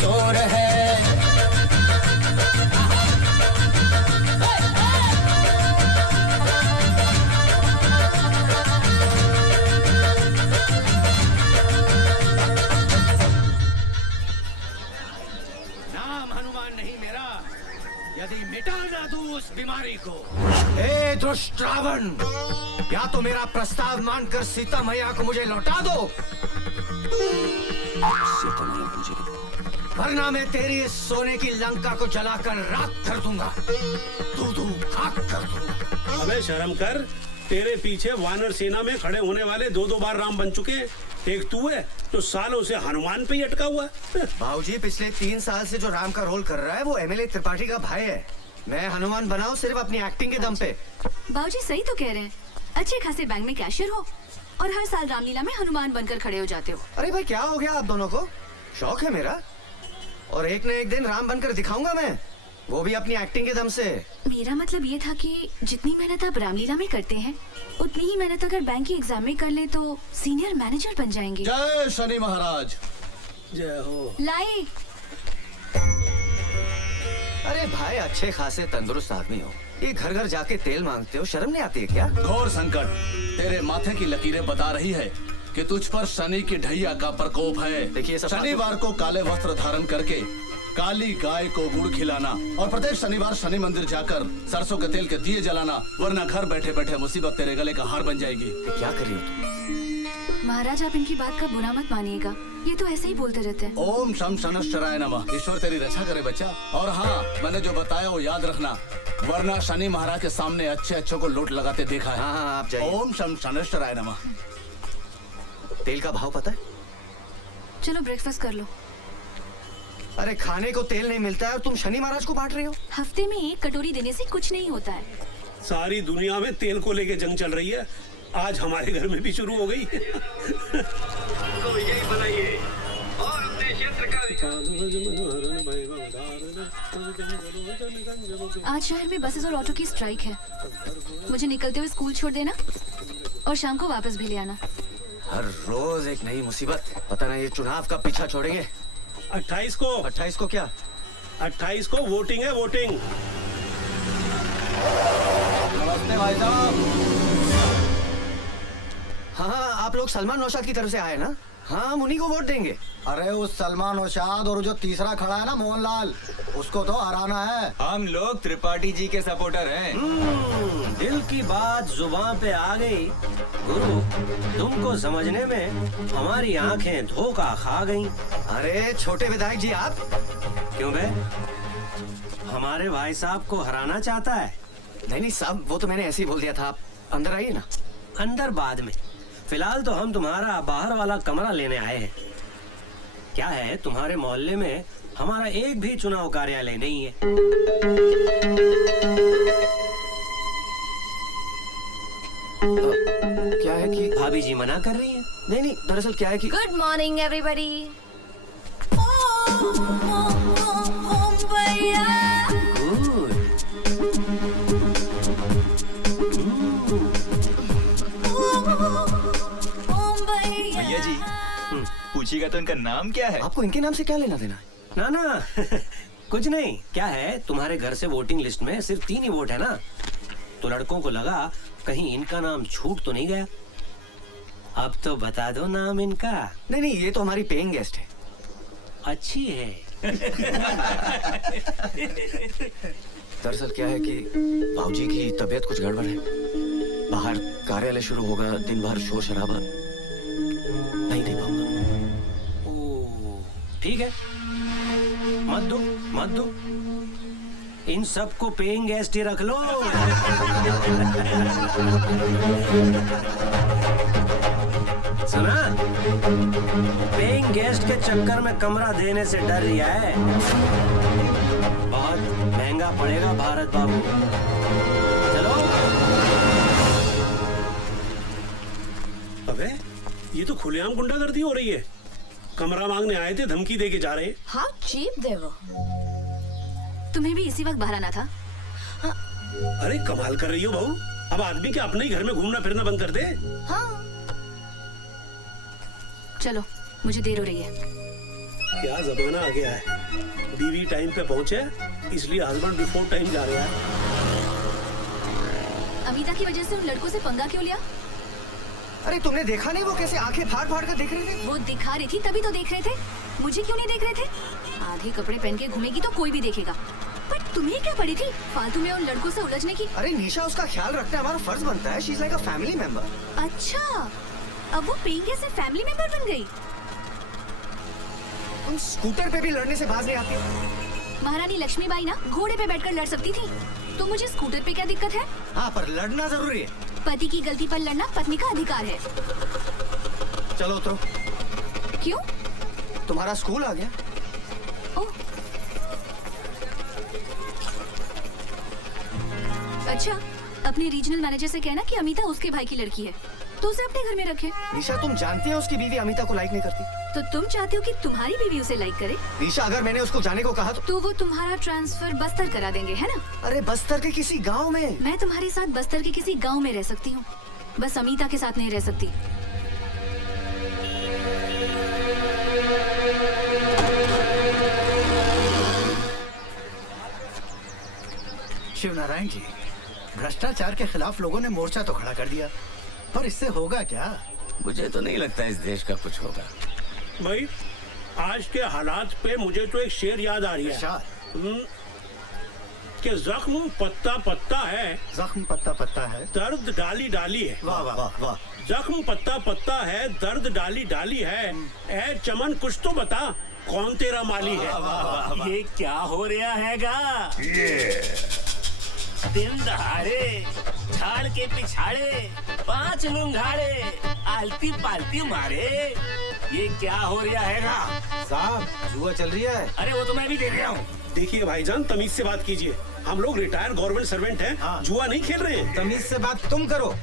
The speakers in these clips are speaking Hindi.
चोर है। नाम हनुमान नहीं मेरा, यदि मिटा ना दूं उस बीमारी को। हे दुष्ट रावण, या तो मेरा प्रस्ताव मानकर सीता मैया को मुझे लौटा दो, सीता मैया मुझे, वरना मैं तेरी इस सोने की लंका को जलाकर राख कर दूंगा, दूधू खाक कर दूंगा। अबे शर्म कर, तेरे पीछे वानर सेना में खड़े होने वाले दो बार राम बन चुके हैं, एक तू है तो सालों से हनुमान पे ही अटका हुआ है। भाऊजी पिछले 3 साल से जो राम का रोल कर रहा है वो एमएलए त्रिपाठी का भाई है। मैं हनुमान बनाऊं सिर्फ अपनी एक्टिंग के दम पे। बाबूजी सही तो कह रहे हैं, अच्छे खासे बैंक में कैशियर हो और हर साल रामलीला में हनुमान बनकर खड़े हो जाते हो। अरे भाई क्या हो गया आप दोनों को? शौक है मेरा, और एक न एक दिन राम बनकर दिखाऊंगा मैं, वो भी अपनी एक्टिंग के दम से। मेरा मतलब ये था कि जितनी मेहनत आप रामलीला में करते हैं उतनी ही मेहनत अगर बैंक की एग्जाम में कर ले तो सीनियर मैनेजर बन जाएंगे। जय शनि महाराज। जय हो। लाई। अरे भाई अच्छे खासे तंदुरुस्त आदमी हो, ये घर घर जाके तेल मांगते हो, शर्म नहीं आती है क्या? घोर संकट, तेरे माथे की लकीरें बता रही है कि तुझ पर शनि की ढैया का प्रकोप है। देखिए शनिवार को काले वस्त्र धारण करके काली गाय को गुड़ खिलाना और प्रत्येक शनिवार शनि मंदिर जाकर सरसों के तेल के दिए जलाना, वरना घर बैठे बैठे मुसीबत तेरे गले का हार बन जाएगी। क्या कर रही हो तुम? महाराज आप इनकी बात का बुरा मत मानिएगा, ये तो ऐसे ही बोलते रहते हैं। ओम शम शनश्चराय नमः। ईश्वर तेरी रक्षा करे बच्चा। और हाँ, मैंने जो बताया वो याद रखना, वरना शनि महाराज के सामने अच्छे अच्छों को लूट लगाते देखा है। हाँ आप जाइए। ओम शम शनश्चराय नमः। तेल का भाव पता है? चलो ब्रेकफास्ट कर लो। अरे खाने को तेल नहीं मिलता है और तुम शनि महाराज को बांट रही हो? हफ्ते में 1 कटोरी देने से कुछ नहीं होता है। सारी दुनिया में तेल को लेके जंग चल रही है, आज हमारे घर में भी शुरू हो गई। तो यही बनाइए और अपने क्षेत्र का आज शहर में बसेस और ऑटो की स्ट्राइक है, मुझे निकलते हुए स्कूल छोड़ देना और शाम को वापस भी ले आना। हर रोज एक नई मुसीबत, पता नहीं ये चुनाव का पीछा छोड़ेंगे। 28 को 28 को क्या? 28 को वोटिंग है, वोटिंग। नमस्ते भाई साहब। हाँ आप लोग सलमान नौशाद की तरफ से आए ना? हाँ हम उन्हीं को वोट देंगे। अरे उस सलमान नौशाद और जो तीसरा खड़ा है ना मोहनलाल, उसको तो हराना है। हम लोग त्रिपाठी जी के सपोर्टर हैं। दिल की बात जुबान पे आ गई। गुरु तुमको समझने में हमारी आंखें धोखा खा गईं। अरे छोटे विधायक जी आप? क्यों बे? हमारे भाई साहब को हराना चाहता है? नहीं नहीं साहब, वो तो मैंने ऐसे ही बोल दिया था। आप अंदर आइए ना। अंदर बाद में, फिलहाल तो हम तुम्हारा बाहर वाला कमरा लेने आए हैं। क्या है, तुम्हारे मोहल्ले में हमारा एक भी चुनाव कार्यालय नहीं है। क्या है कि भाभी जी मना कर रही हैं। नहीं नहीं, दरअसल क्या है कि गुड मॉर्निंग एवरीबॉडी। गुड। भैया जी, पूछिएगा तो इनका नाम क्या है? आपको इनके नाम से क्या लेना देना है? ना ना कुछ नहीं। क्या है, तुम्हारे घर से वोटिंग लिस्ट में सिर्फ 3 ही वोट है ना, तो लड़कों को लगा कहीं इनका नाम छूट तो नहीं गया। अब तो बता दो नाम इनका। नहीं नहीं, ये तो हमारी पेइंग गेस्ट है। अच्छी है। दरअसल क्या है कि भाऊजी की तबीयत कुछ गड़बड़ है, बाहर कार्यालय शुरू होगा, दिन भर शोर शराबा, नहीं दे पाऊंगा। ओ ठीक है, मत दो मत दो, इन सबको पेइंग गेस्ट ही रख लो। सुना, पेइंग गेस्ट के चक्कर में कमरा देने से डर रही है, बहुत महंगा पड़ेगा भारत बाबू। चलो। अबे ये तो खुलेआम गुंडागर्दी हो रही है। कमरा मांगने आए थे, धमकी देके जा रहे हैं। How cheap they were। तुम्हें भी इसी वक्त बाहर आना था। अरे कमाल कर रही हो बहू, अब आदमी के अपने ही घर में घूमना फिरना बंद कर दे। हाँ चलो, मुझे देर हो रही है। क्या जमाना आ गया है, बीवी टाइम पे पहुंचे इसलिए हस्बैंड बिफोर टाइम जा रहा है। अमिता की वजह से उन लड़कों से पंगा क्यों लिया? अरे तुमने देखा नहीं वो कैसे आंखें फाड़ फाड़ कर देख रहे थे? वो दिखा रही थी तभी तो देख रहे थे, मुझे क्यों नहीं देख रहे थे? आधे कपड़े पहन के घूमेगी तो कोई भी देखेगा, पर तुम्हें क्या पड़ी थी फालतू में उन लड़कों से उलझने की? अरे निशा, उसका ख्याल रखना हमारा फर्ज बनता है। She is like a family member. अच्छा, अब वो पेइंग गेस्ट से फैमिली मेंबर बन गई। तुम स्कूटर पे भी लड़ने से बाज नहीं आती। महारानी लक्ष्मीबाई ना घोड़े पे बैठकर लड़ सकती थी, तो मुझे स्कूटर पे क्या दिक्कत है? हाँ, पर लड़ना जरूरी है। पति की गलती पर लड़ना पत्नी का अधिकार है। चलो उतरो। क्यों? तुम्हारा स्कूल आ गया। ओह, अच्छा, अपने रीजनल मैनेजर से कहना कि अमिता उसके भाई की लड़की है, तो उसे अपने घर में रखे। निशा, तुम जानती हो उसकी बीवी अमिता को लाइक नहीं करती। तो तुम चाहते हो कि तुम्हारी बीवी उसे लाइक करे? निशा, अगर मैंने उसको जाने को कहा तो वो तुम्हारा ट्रांसफर बस्तर करा देंगे, है ना? अरे बस्तर के किसी गांव में। मैं तुम्हारे साथ बस्तर के किसी गांव में रह सकती हूँ, बस अमिता के साथ नहीं रह सकती। शिवनारायण जी, भ्रष्टाचार के खिलाफ लोगों ने मोर्चा तो खड़ा कर दिया, पर इससे होगा क्या? मुझे तो नहीं लगता इस देश का कुछ होगा। भाई आज के हालात पे मुझे तो एक शेर याद आ रही है कि जख्म पत्ता पत्ता है, जख्म पत्ता पत्ता है, दर्द डाली डाली है। वाह वाह वाह वाह। जख्म पत्ता पत्ता है, दर्द डाली डाली है, ए चमन कुछ तो बता कौन तेरा माली है। ये क्या हो रहा हैगा? दिन दहाड़े झाड़ के पिछाड़े 5 लुंगाड़े आलती पालती मारे, ये क्या हो रहा हैगा? साहब, जुआ चल रही है। अरे वो तो मैं भी देख रहा हूँ। देखिए भाईजान, तमीज से बात कीजिए, हम लोग रिटायर्ड गवर्नमेंट सर्वेंट हैं, जुआ नहीं खेल रहे हैं। तमीज से बात तुम करो,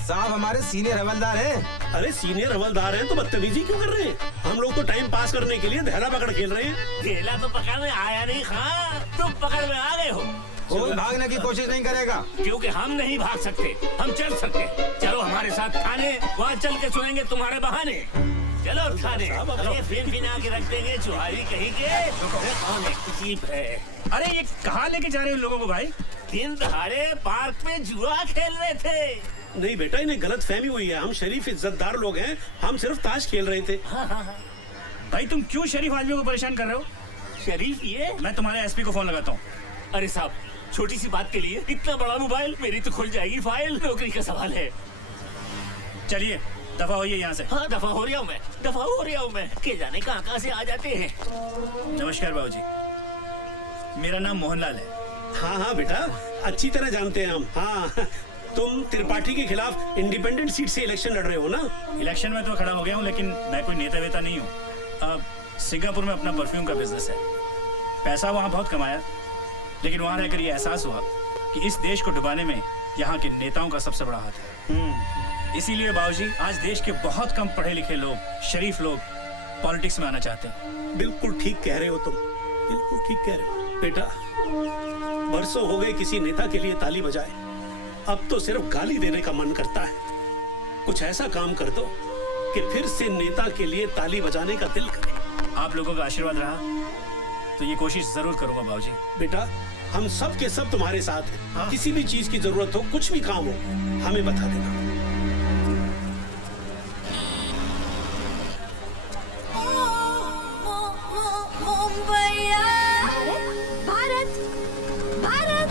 साहब हमारे सीनियर हवलदार हैं। अरे सीनियर हवलदार हैं तो बदतमीजी क्यों कर रहे हैं? हम लोग तो टाइम पास करने के लिए धैला पकड़ खेल रहे हैं। धेला तो पकड़ में आया नहीं खां, तुम पकड़ में आ गए हो। कोई भागने की कोशिश नहीं करेगा, क्योंकि हम नहीं भाग सकते, हम चल सकते। चलो हमारे साथ थाने, वहाँ चल के सुनेंगे तुम्हारे बहाने। चलो थाने, अरे फिर बिना के रख देंगे चुहारी कहीं के। कौन है जीप है? अरे ये कहाँ लेके जा रहे हो लोगों को भाई? दिन दहाड़े पार्क में जुआ खेल रहे थे। नहीं बेटा, इन्हें गलत फहमी हुई है, हम शरीफ इज्जतदार लोग हैं, हम सिर्फ ताश खेल रहे थे। भाई तुम क्यों शरीफ आदमियों को परेशान कर रहे हो? शरीफ ये? मैं तुम्हारे एसपी को फोन लगाता हूँ। अरे साहब, छोटी सी बात के लिए इतना बड़ा मोबाइल? मेरी तो खुल जाएगी फाइल, नौकरी का सवाल है। चलिए दफा होइए यहाँ से। हाँ, दफा हो रहा हूँ मैं, दफा हो रहा हूँ मैं। के जाने कहाँ से आ जाते हैं। नमस्कार बाबूजी, मेरा नाम मोहनलाल है। हाँ हाँ बेटा, अच्छी तरह जानते हैं हम। हाँ, तुम त्रिपाठी के खिलाफ इंडिपेंडेंट सीट से इलेक्शन लड़ रहे हो ना? इलेक्शन में तो खड़ा हो गया हूँ, लेकिन मैं कोई नेता वेता नहीं हूँ। अब सिंगापुर में अपना परफ्यूम का बिजनेस है, पैसा वहाँ बहुत कमाया, लेकिन वहाँ रहकर ये एहसास हुआ कि इस देश को डुबाने में यहाँ के नेताओं का सबसे बड़ा हाथ है। इसीलिए बाबूजी, आज देश के बहुत कम पढ़े लिखे लोग, शरीफ लोग पॉलिटिक्स में आना चाहते हैं। बिल्कुल ठीक कह रहे हो तुम, बिल्कुल ठीक कह रहे हो बेटा। बरसों हो गए किसी नेता के लिए ताली बजाए, अब तो सिर्फ गाली देने का मन करता है। कुछ ऐसा काम कर दो कि फिर से नेता के लिए ताली बजाने का दिल करे। आप लोगों का आशीर्वाद रहा तो ये कोशिश जरूर करूंगा बाबूजी। बेटा, हम सब के सब तुम्हारे साथ हैं। किसी भी चीज की जरूरत हो, कुछ भी काम हो, हमें बता देना। भारत, भारत।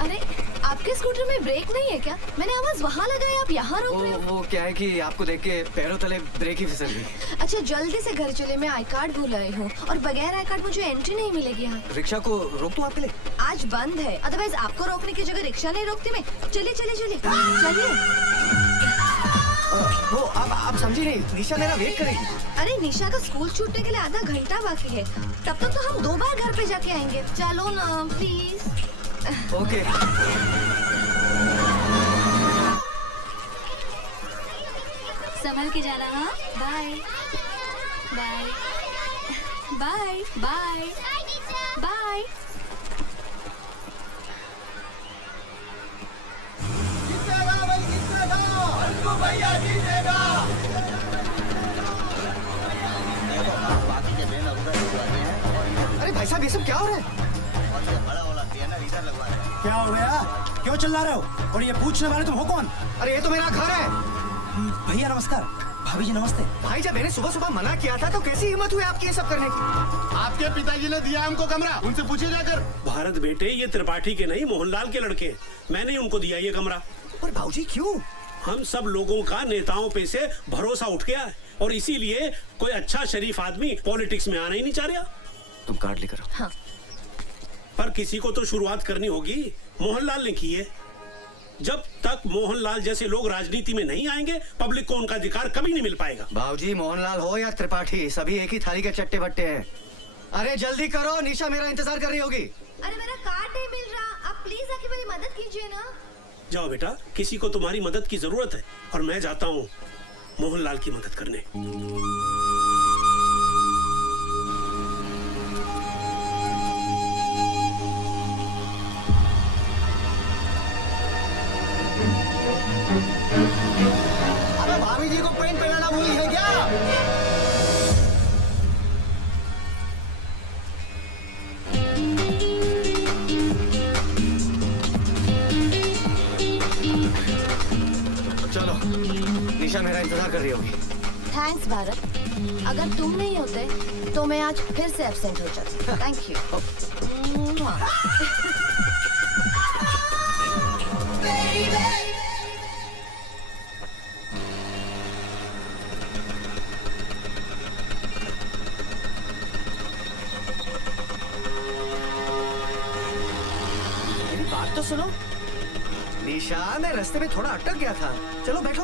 अरे आपके स्कूटर में ब्रेक नहीं है क्या? मैंने आवाज वहाँ लगाई, आप यहाँ रोक रहे हो। वो क्या है कि आपको देख के पैरों तले ब्रेक ही फिसल गई। अच्छा जल्दी से घर चले, मैं आई कार्ड भूल आई हूँ और बगैर आई कार्ड मुझे एंट्री नहीं मिलेगी यहाँ। रिक्शा को रोक दूं आपके लिए? आज बंद है, अदरवाइज आपको रोकने की जगह रिक्शा नहीं रोकती मैं। चलिए चलिए चलिए चलिए। वो आप समझी नहीं, निशा मेरा वेट करेगी। अरे निशा का स्कूल छूटने के लिए आधा घंटा बाकी है, तब तक तो हम 2 बार घर पे जाके आएंगे। चलो ना प्लीज। ओके। संभल के जाना। हाँ, bye bye bye bye bye. जीतेगा भाई, जीतेगा। भैया जीतेगा। भाई साहब ये सब क्या हो रहा है? क्या हो गया? क्यों चिल्ला रहे हो? और ये पूछने वाले तुम हो कौन? अरे ये तो मेरा घर है। भैया नमस्कार। भाभी जी नमस्ते। भाई जब मैंने सुबह सुबह मना किया था तो कैसी हिम्मत हुई आपकी ये सब करने की? आपके पिताजी ने दिया हमको कमरा, उनसे पूछे जाकर। भारत बेटे, ये त्रिपाठी के नहीं मोहनलाल के लड़के। मैंने ही उनको दिया ये कमरा। पर भाऊजी क्यों? हम सब लोगों का नेताओं पे से भरोसा उठ गया है और इसीलिए कोई अच्छा शरीफ आदमी पॉलिटिक्स में आना ही नहीं चाह रहा। तुम कार्ड लेकर आओ। हाँ। पर किसी को तो शुरुआत करनी होगी। मोहनलाल ने की है। जब तक मोहनलाल जैसे लोग राजनीति में नहीं आएंगे, पब्लिक को उनका अधिकार कभी नहीं मिल पाएगा। भाऊजी मोहनलाल हो या त्रिपाठी, सभी एक ही थाली के चट्टे बट्टे हैं। अरे जल्दी करो, निशा मेरा इंतजार कर रही होगी। अरे मेरा कार्ड नहीं मिल रहा, आप प्लीज आके मेरी मदद कीजिए ना। जाओ बेटा, किसी को तुम्हारी मदद की जरूरत है और मैं जाता हूँ मोहनलाल की मदद करने। अबे भाभी जी को पेंट पहनाना भूल है क्या? चलो, निशा मेरा इंतजार कर रही होगी। थैंक्स भारत, अगर तुम नहीं होते तो मैं आज फिर से एब्सेंट हो जाती। Thank you. मेरी बात तो सुनो। निशा, मैं रास्ते में थोड़ा अटक गया था। चलो बैठो।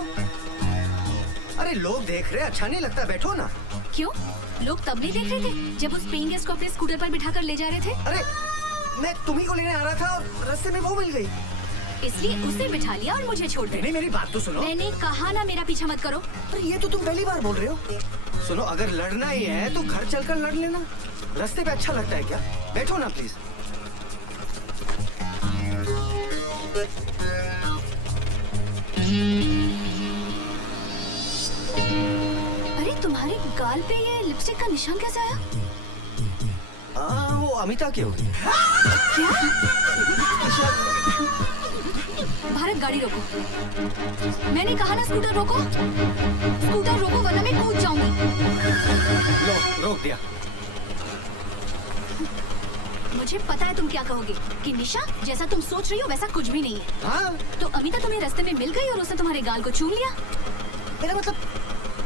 अरे लोग देख रहे, अच्छा नहीं लगता, बैठो ना। क्यों? लोग तब नहीं देख रहे थे जब उस पेइंग गेस्ट को अपने स्कूटर पर बिठाकर ले जा रहे थे? अरे मैं तुम्ही को लेने आ रहा था और रास्ते में वो मिल गई। इसलिए उसे बिठा लिया और मुझे छोड़ दिया। नहीं, मेरी बात तो सुनो। मैंने कहा ना मेरा पीछा मत करो। अरे ये तो तुम पहली बार बोल रहे हो। सुनो, अगर लड़ना ही है तो घर चलकर लड़ लेना। रास्ते पे अच्छा लगता है क्या? बैठो ना प्लीज। अरे तुम्हारे गाल पे ये लिपस्टिक का निशान कैसे आया? वो अमिता की होगी। क्या? भारत, गाड़ी रोको। मैंने कहा ना स्कूटर रोको। स्कूटर रोको वरना मैं कूद जाऊंगी। लो, रोक दिया। मुझे पता है तुम क्या कहोगे कि निशा, जैसा तुम सोच रही हो वैसा कुछ भी नहीं है। हाँ? तो अमिता तुम्हें रास्ते में मिल गई और उसने तुम्हारे गाल को चूम लिया। मेरा मतलब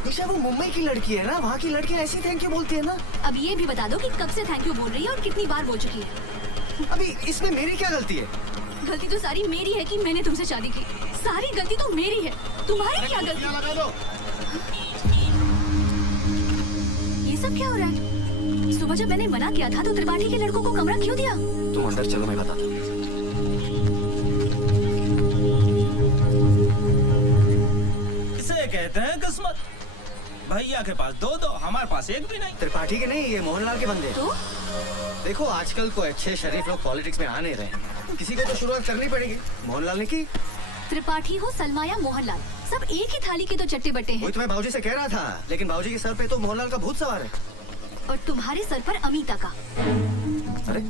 निशा वो मुंबई की लड़की है ना, वहाँ की लड़कियाँ ऐसी थैंक यू बोलती है ना। अब ये भी बता दो कि कब से थैंक यू बोल रही है और कितनी बार बोल चुकी है। अभी इसमें मेरी क्या गलती है? गलती तो सारी मेरी है कि मैंने तुमसे शादी की। सारी गलती तो मेरी है, तुम्हारी क्या गलती? लगा दो। ये सब क्या हो रहा है? सुबह जब मैंने मना किया था तो त्रिपाठी के लड़कों को कमरा क्यों दिया? तुम अंदर चलो, मैं बताता हूँ। इसे कहते हैं किस्मत। भैया के पास दो दो, हमारे पास एक भी नहीं। त्रिपाठी के नहीं, ये मोहनलाल के बंदे। तो देखो आजकल कोई अच्छे शरीफ लोग पॉलिटिक्स में आ नहीं रहे। किसी को तो शुरुआत करनी पड़ेगी। मोहनलाल ने की। त्रिपाठी हो सलमा या मोहनलाल, सब एक ही थाली के तो चट्टे बट्टे हैं। वही तो मैं भाऊजी से कह रहा था, लेकिन भाऊजी के सर पे तो मोहनलाल का भूत सवार है। और तुम्हारे सर पर अमिता का। अरे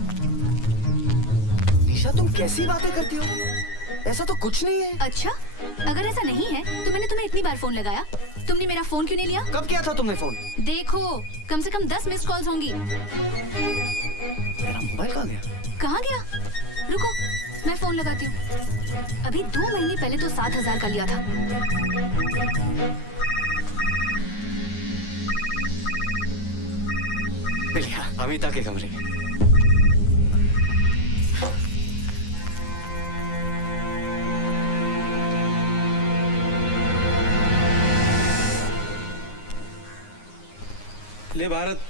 निशा, तुम कैसी बातें करती हो? ऐसा तो कुछ नहीं है। अच्छा, अगर ऐसा नहीं है तो मैंने तुम्हें इतनी बार फोन लगाया, तुमने मेरा फोन क्यों नहीं लिया? कब किया था तुमने फोन? देखो, कम से कम 10 मिस कॉल्स होंगी। मेरा मोबाइल कहाँ गया? कहाँ गया? रुको, मैं फोन लगाती हूँ। अभी 2 महीने पहले तो 7,000 का लिया था। मिलिया, अमिता के कमरे में। ले भारत,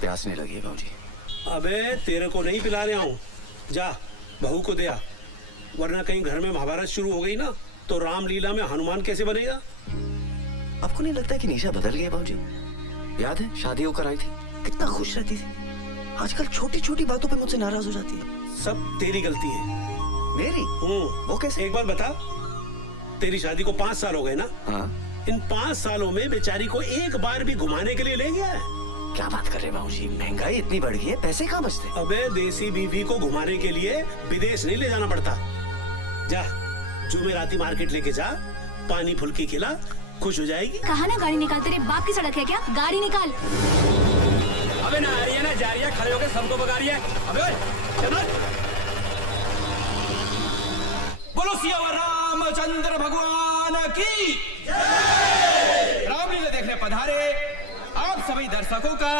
प्यासने लगी है भाऊजी। अबे तेरे को नहीं पिला रहा हूँ, जा बहू को दे आ, वरना कहीं घर में महाभारत शुरू हो गई ना तो रामलीला में हनुमान कैसे बनेगा? आपको नहीं लगता कि निशा बदल गई है भाऊजी? याद है शादी होकर आई थी, कितना खुश रहती थी। आजकल छोटी छोटी बातों पे मुझसे नाराज हो जाती है। सब तेरी गलती है। मेरी? वो कैसे? एक बार बता, तेरी शादी को 5 साल हो गए ना? हाँ। इन 5 सालों में बेचारी को एक बार भी घुमाने के लिए ले गया है? क्या बात कर रहे हैं बाबूजी, महंगाई इतनी बढ़ गई है, पैसे कहाँ बचते? अबे देसी बीवी को घुमाने के लिए विदेश नहीं ले जाना पड़ता। जा जुमेराती मार्केट लेके जा, पानी फुल्की खिला, खुश हो जाएगी। कहा ना गाड़ी निकाल, तेरे बाप की सड़क है क्या? गाड़ी निकाल। अबे ना आ रही है ना जा रही है, खड़े होकर सबको भगा रही है। अबे ओए, चल। बोलो सियावर रामचंद्र भगवान की जय। रामलीला देखने पधारे आप सभी दर्शकों का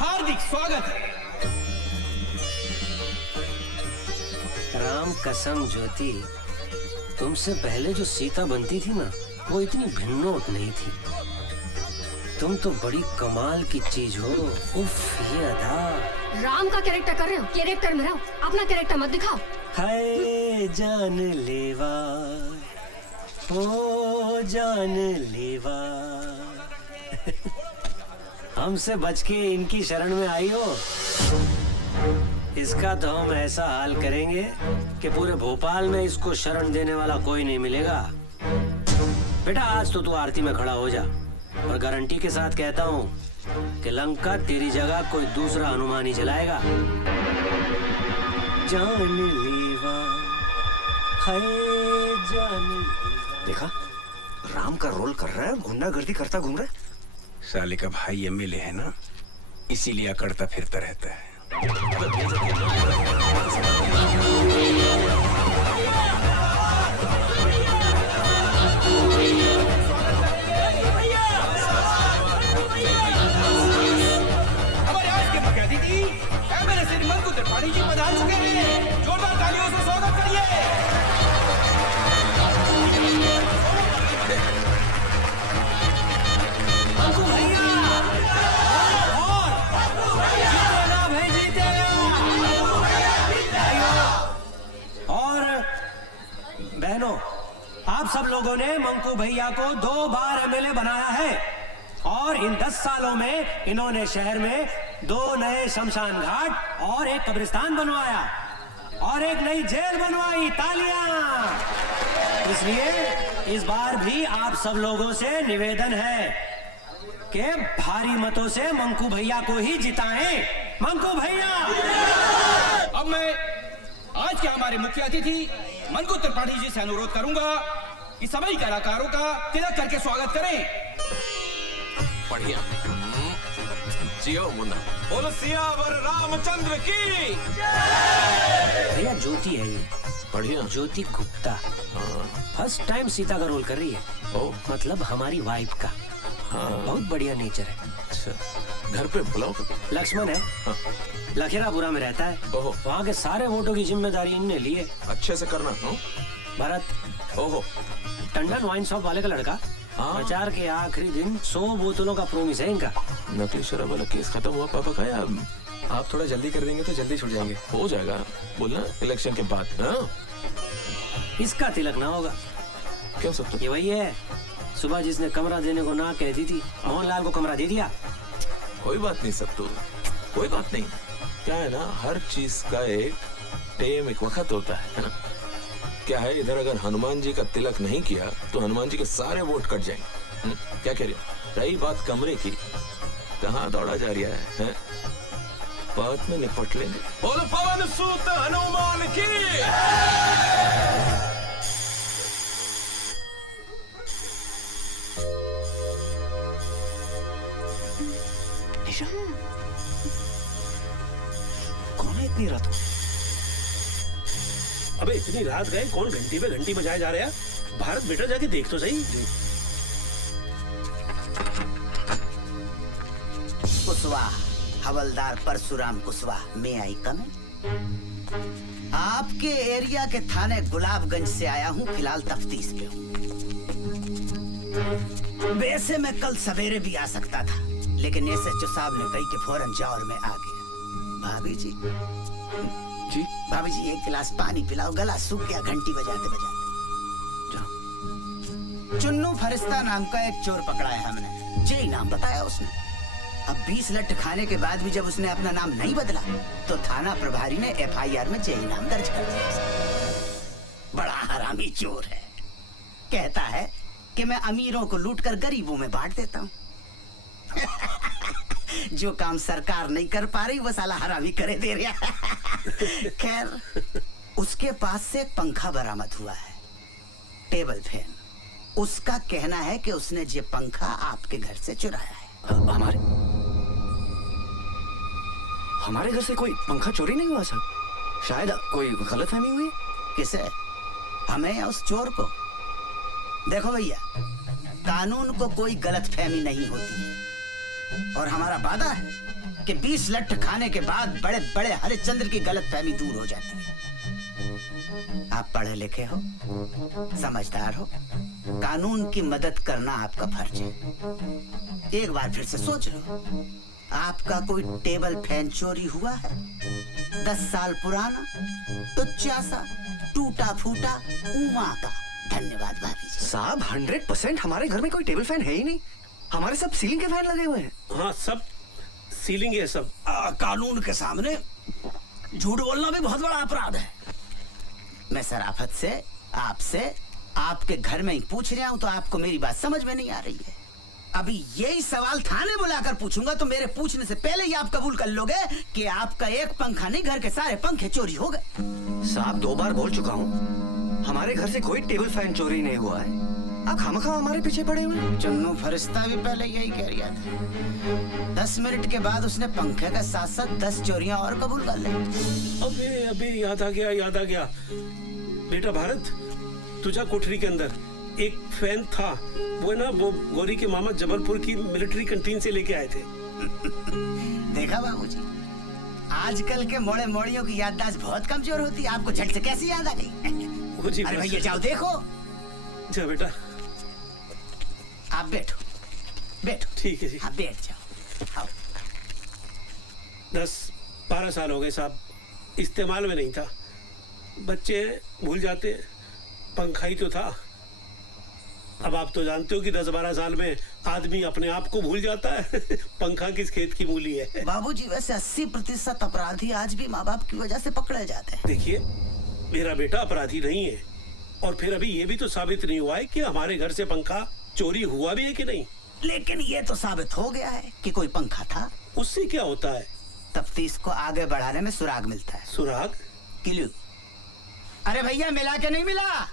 हार्दिक स्वागत है। राम कसम ज्योति, तुमसे पहले जो सीता बनती थी ना, वो इतनी भिन्नोट नहीं थी। तुम तो बड़ी कमाल की चीज हो। उफ, ये अदा। राम का कैरेक्टर कर रहे हो, कैरेक्टर में रहो, अपना कैरेक्टर मत दिखाओ। हाय जान लेवा, ओ जान लेवा। हमसे बच के इनकी शरण में आई हो। इसका तो हम ऐसा हाल करेंगे कि पूरे भोपाल में इसको शरण देने वाला कोई नहीं मिलेगा। बेटा आज तो तू आरती में खड़ा हो जा, और गारंटी के साथ कहता हूँ कि लंका तेरी जगह कोई दूसरा हनुमान ही चलाएगा। जान लेवा, हाय जान लेवा। देखा, राम का रोल कर रहा है, गुंडागर्दी करता घूम रहा है। साले का भाई एमएलए है ना, इसीलिए अकड़ता फिरता रहता है। हमारे आज के मुख्य अतिथि एमएलए श्री मंकू त्रिपाठी जी पधार चुके हैं। जोरदार तालियों से स्वागत करिए। मंकू भैया और बहनों, आप सब लोगों ने मंकू भैया को 2 बार एमएलए बनाया है, और इन 10 सालों में इन्होंने शहर में 2 नए शमशान घाट और एक कब्रिस्तान बनवाया और एक नई जेल बनवाई। तालियां! इसलिए इस बार भी आप सब लोगों से निवेदन है कि भारी मतों से मंकू भैया को ही जिताएं। मंकू भैया! अब मैं आज के हमारे मुख्य अतिथि मंकू त्रिपाठी जी से अनुरोध करूंगा कि सभी कलाकारों का तिलक करके स्वागत करें। बढ़िया। जियो मुन्ना। बोलो सियावर रामचंद्र की। भैया ज्योति है ये, बढ़िया। ज्योति गुप्ता फर्स्ट टाइम सीता का रोल कर रही है। ओ, मतलब हमारी वाइफ का। हाँ। बहुत बढ़िया नेचर है। अच्छा, घर पे बुलाओ। लक्ष्मण है, लखेरापुरा में रहता है। ओहो। वहाँ के सारे वोटों की जिम्मेदारी इनने ली है। अच्छे से करना। भरत। ओहो। टंडन वाइन शॉप वाले का लड़का। प्रचार के आखिरी दिन 100 बोतलों का प्रोमिस है इनका। नकली शराब वाला केस खत्म हुआ पापा का? आप थोड़ा जल्दी कर देंगे तो जल्दी छूट जाएंगे। हो जाएगा, बोलना इलेक्शन के बाद। हाँ? इसका तिलक ना होगा। क्यों सब? ये वही है, सुबह जिसने कमरा देने को ना कह दी थी, मोहनलाल को कमरा दे दिया। कोई बात नहीं सत्तू, कोई बात नहीं। क्या है ना, हर चीज का एक टाइम, एक वक्त होता है ना। क्या है, इधर अगर हनुमान जी का तिलक नहीं किया तो हनुमान जी के सारे वोट कट जाएंगे। क्या कह रहे हो? रही बात कमरे की, कहाँ दौड़ा जा रहा है? बात में निपट लेंगे। बोलो पवन सूत हनुमान की। निशा, कौन है इतनी रात को? अबे इतनी रात गए, कौन घंटी पे घंटी बजाए जा रहा है? भारत बेटा जाके देख तो सही। कुशवाहा, हवलदार परशुराम कुशवाहा, मैं आई कम। आपके एरिया के थाने गुलाबगंज से आया हूँ, फिलहाल तफ्तीश पे हूँ। वैसे मैं कल सवेरे भी आ सकता था, लेकिन एसएचओ साहब ने कही कि फौरन जाओ और मैं आ गया। भाभी जी जी, भाभी जी एक गिलास पानी पिलाओ, गला सूख गया घंटी बजाते बजाते। जाओ। चुन्नू फरिश्ता नाम का एक चोर पकड़ा है हमने, जी नाम बताया उसने। अब 20 लठ खाने के बाद भी जब उसने अपना नाम नहीं बदला तो थाना प्रभारी ने एफआईआर में जेई नाम दर्ज कर दिया। बड़ा हरामी चोर है। कहता है कि मैं अमीरों को लूटकर गरीबों में बांट देता हूँ। जो काम सरकार नहीं कर पा रही वो साला हरामी करे दे रहा। खैर, उसके पास से एक पंखा बरामद हुआ है, टेबल फैन। उसका कहना है कि उसने ये पंखा आपके घर से चुराया है। हमारे घर से कोई पंखा चोरी नहीं हुआ साहब। शायद कोई गलतफहमी हुई। किसे? हमें या उस चोर को? देखो भैया, कानून को कोई गलतफहमी नहीं होती है और हमारा वादा है कि 20 लट्ठ खाने के बाद बड़े बड़े हरिश्चंद्र की गलतफहमी दूर हो जाती है। आप पढ़े लिखे हो, समझदार हो, कानून की मदद करना आपका फर्ज है। एक बार फिर से सोच लो, आपका कोई टेबल फैन चोरी हुआ है? 10 साल पुराना, टुच्चा सा, टूटा फूटा, उमा का। धन्यवाद भाभी जी। साहब 100% हमारे घर में कोई टेबल फैन है ही नहीं। हमारे सब सीलिंग के फैन लगे हुए हैं। हाँ, सब सीलिंग है सब। कानून के सामने झूठ बोलना भी बहुत बड़ा अपराध है। मैं शराफत से आपसे आपके घर में ही पूछ रहा हूँ तो आपको मेरी बात समझ में नहीं आ रही है। अभी यही सवाल थाने बुलाकर पूछूंगा तो मेरे पूछने से पहले ही आप कबूल कर लोगे कि आपका एक पंखा नहीं, घर के सारे पंखे चोरी हो गए। साहब 2 बार बोल चुका हूँ, हमारे घर से कोई टेबल फैन चोरी नहीं हुआ है। आप खामखा हमारे पीछे पड़े हुए हैं। चन्नू फरिश्ता भी पहले यही कह रहा था। 10 मिनट के बाद उसने पंखे के साथ साथ 10 चोरियां और कबूल कर ली। अबे याद आ गया। बेटा भारत, तुझा कोठरी के अंदर एक फैन था, वो ना वो गौरी के मामा जबलपुर की मिलिट्री कैंटीन से लेके आए थे। देखा बाबूजी, आजकल के मोड़े मोड़ियों की याददाश्त बहुत कमजोर होती है। आपको झट से कैसी याद आ गई? अरे भैया जाओ देखो। जा बेटा, आप बैठो। ठीक है जी। आप बैठ जाओ। आओ। 10-12 साल हो गए साहब, इस्तेमाल में नहीं था। बच्चे भूल जाते, पंखा ही तो था। अब आप तो जानते हो कि 10-12 साल में आदमी अपने आप को भूल जाता है। पंखा किस खेत की मूली है। बाबूजी, वैसे 80% अपराधी आज भी माँ बाप की वजह से पकड़े जाते हैं। देखिए, मेरा बेटा अपराधी नहीं है और फिर अभी ये भी तो साबित नहीं हुआ है कि हमारे घर से पंखा चोरी हुआ भी है कि नहीं। लेकिन ये तो साबित हो गया है कि कोई पंखा था। उससे क्या होता है? तफ्तीश को आगे बढ़ाने में सुराग मिलता है। सुराग? क्लू। अरे भैया, मिला के नहीं मिला?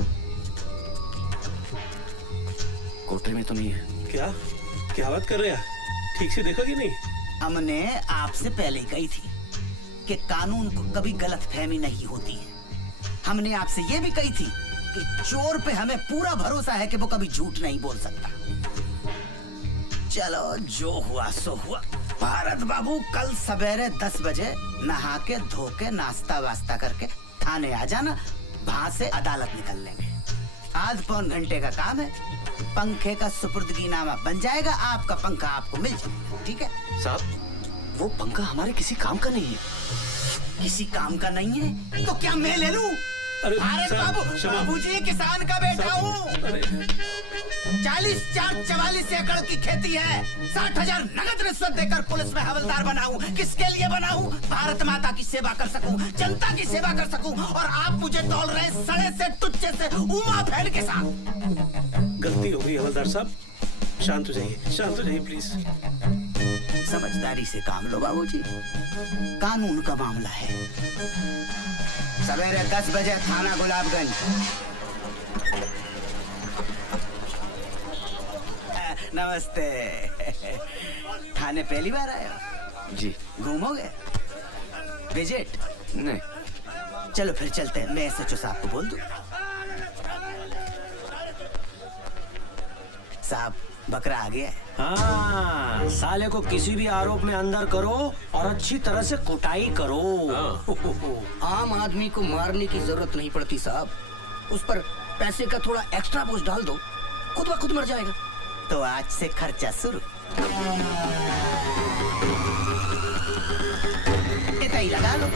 कोठरी में तो नहीं है। क्या बात कर रहे हैं? ठीक से देखा कि नहीं? हमने आपसे पहले कही थी कि कानून को कभी गलतफहमी नहीं होती है। हमने आपसे ये भी कही थी कि चोर पे हमें पूरा भरोसा है कि वो कभी झूठ नहीं बोल सकता। चलो, जो हुआ सो हुआ। भारत बाबू, कल सवेरे 10 बजे नहा के धो के नाश्ता वास्ता करके थाने आ जाना। वहां से अदालत निकल लेंगे। आध पौन घंटे का काम है। पंखे का सुपुर्दगीनामा बन जाएगा। आपका पंखा आपको मिल जाएगा। ठीक है साहब, वो पंखा हमारे किसी काम का नहीं है। किसी काम का नहीं है तो क्या मैं ले लूं? भारत बाबू, बाबूजी किसान का बेटा हूँ। 44 एकड़ की खेती है। 60,000 नगद रिश्वत देकर पुलिस में हवलदार बना हूँ। किसके लिए बना हूँ? भारत माता की सेवा कर सकूं, जनता की सेवा कर सकूं। और आप मुझे तौल रहे सड़े से, टुच्चे से, उमा फैन के साथ। गलती हो गई हवलदार साहब, शांत हो जाइए प्लीज। समझदारी से काम लो बाबूजी, कानून का मामला है। सवेरे 10 बजे थाना गुलाबगंज। नमस्ते। थाने पहली बार आए हो? जी। घूमोगे? विजिट? नहीं। चलो फिर चलते हैं। मैं एसएचओ साहब को बोल दूं। साहब, बकरा आ गया है। हाँ, साले को किसी भी आरोप में अंदर करो और अच्छी तरह से कुटाई करो। आम आदमी को मारने की जरूरत नहीं पड़ती साहब, उस पर पैसे का थोड़ा एक्स्ट्रा बोझ डाल दो, खुद ब खुद मर जाएगा। तो आज से खर्चा शुरू। इतना ही लगा लो।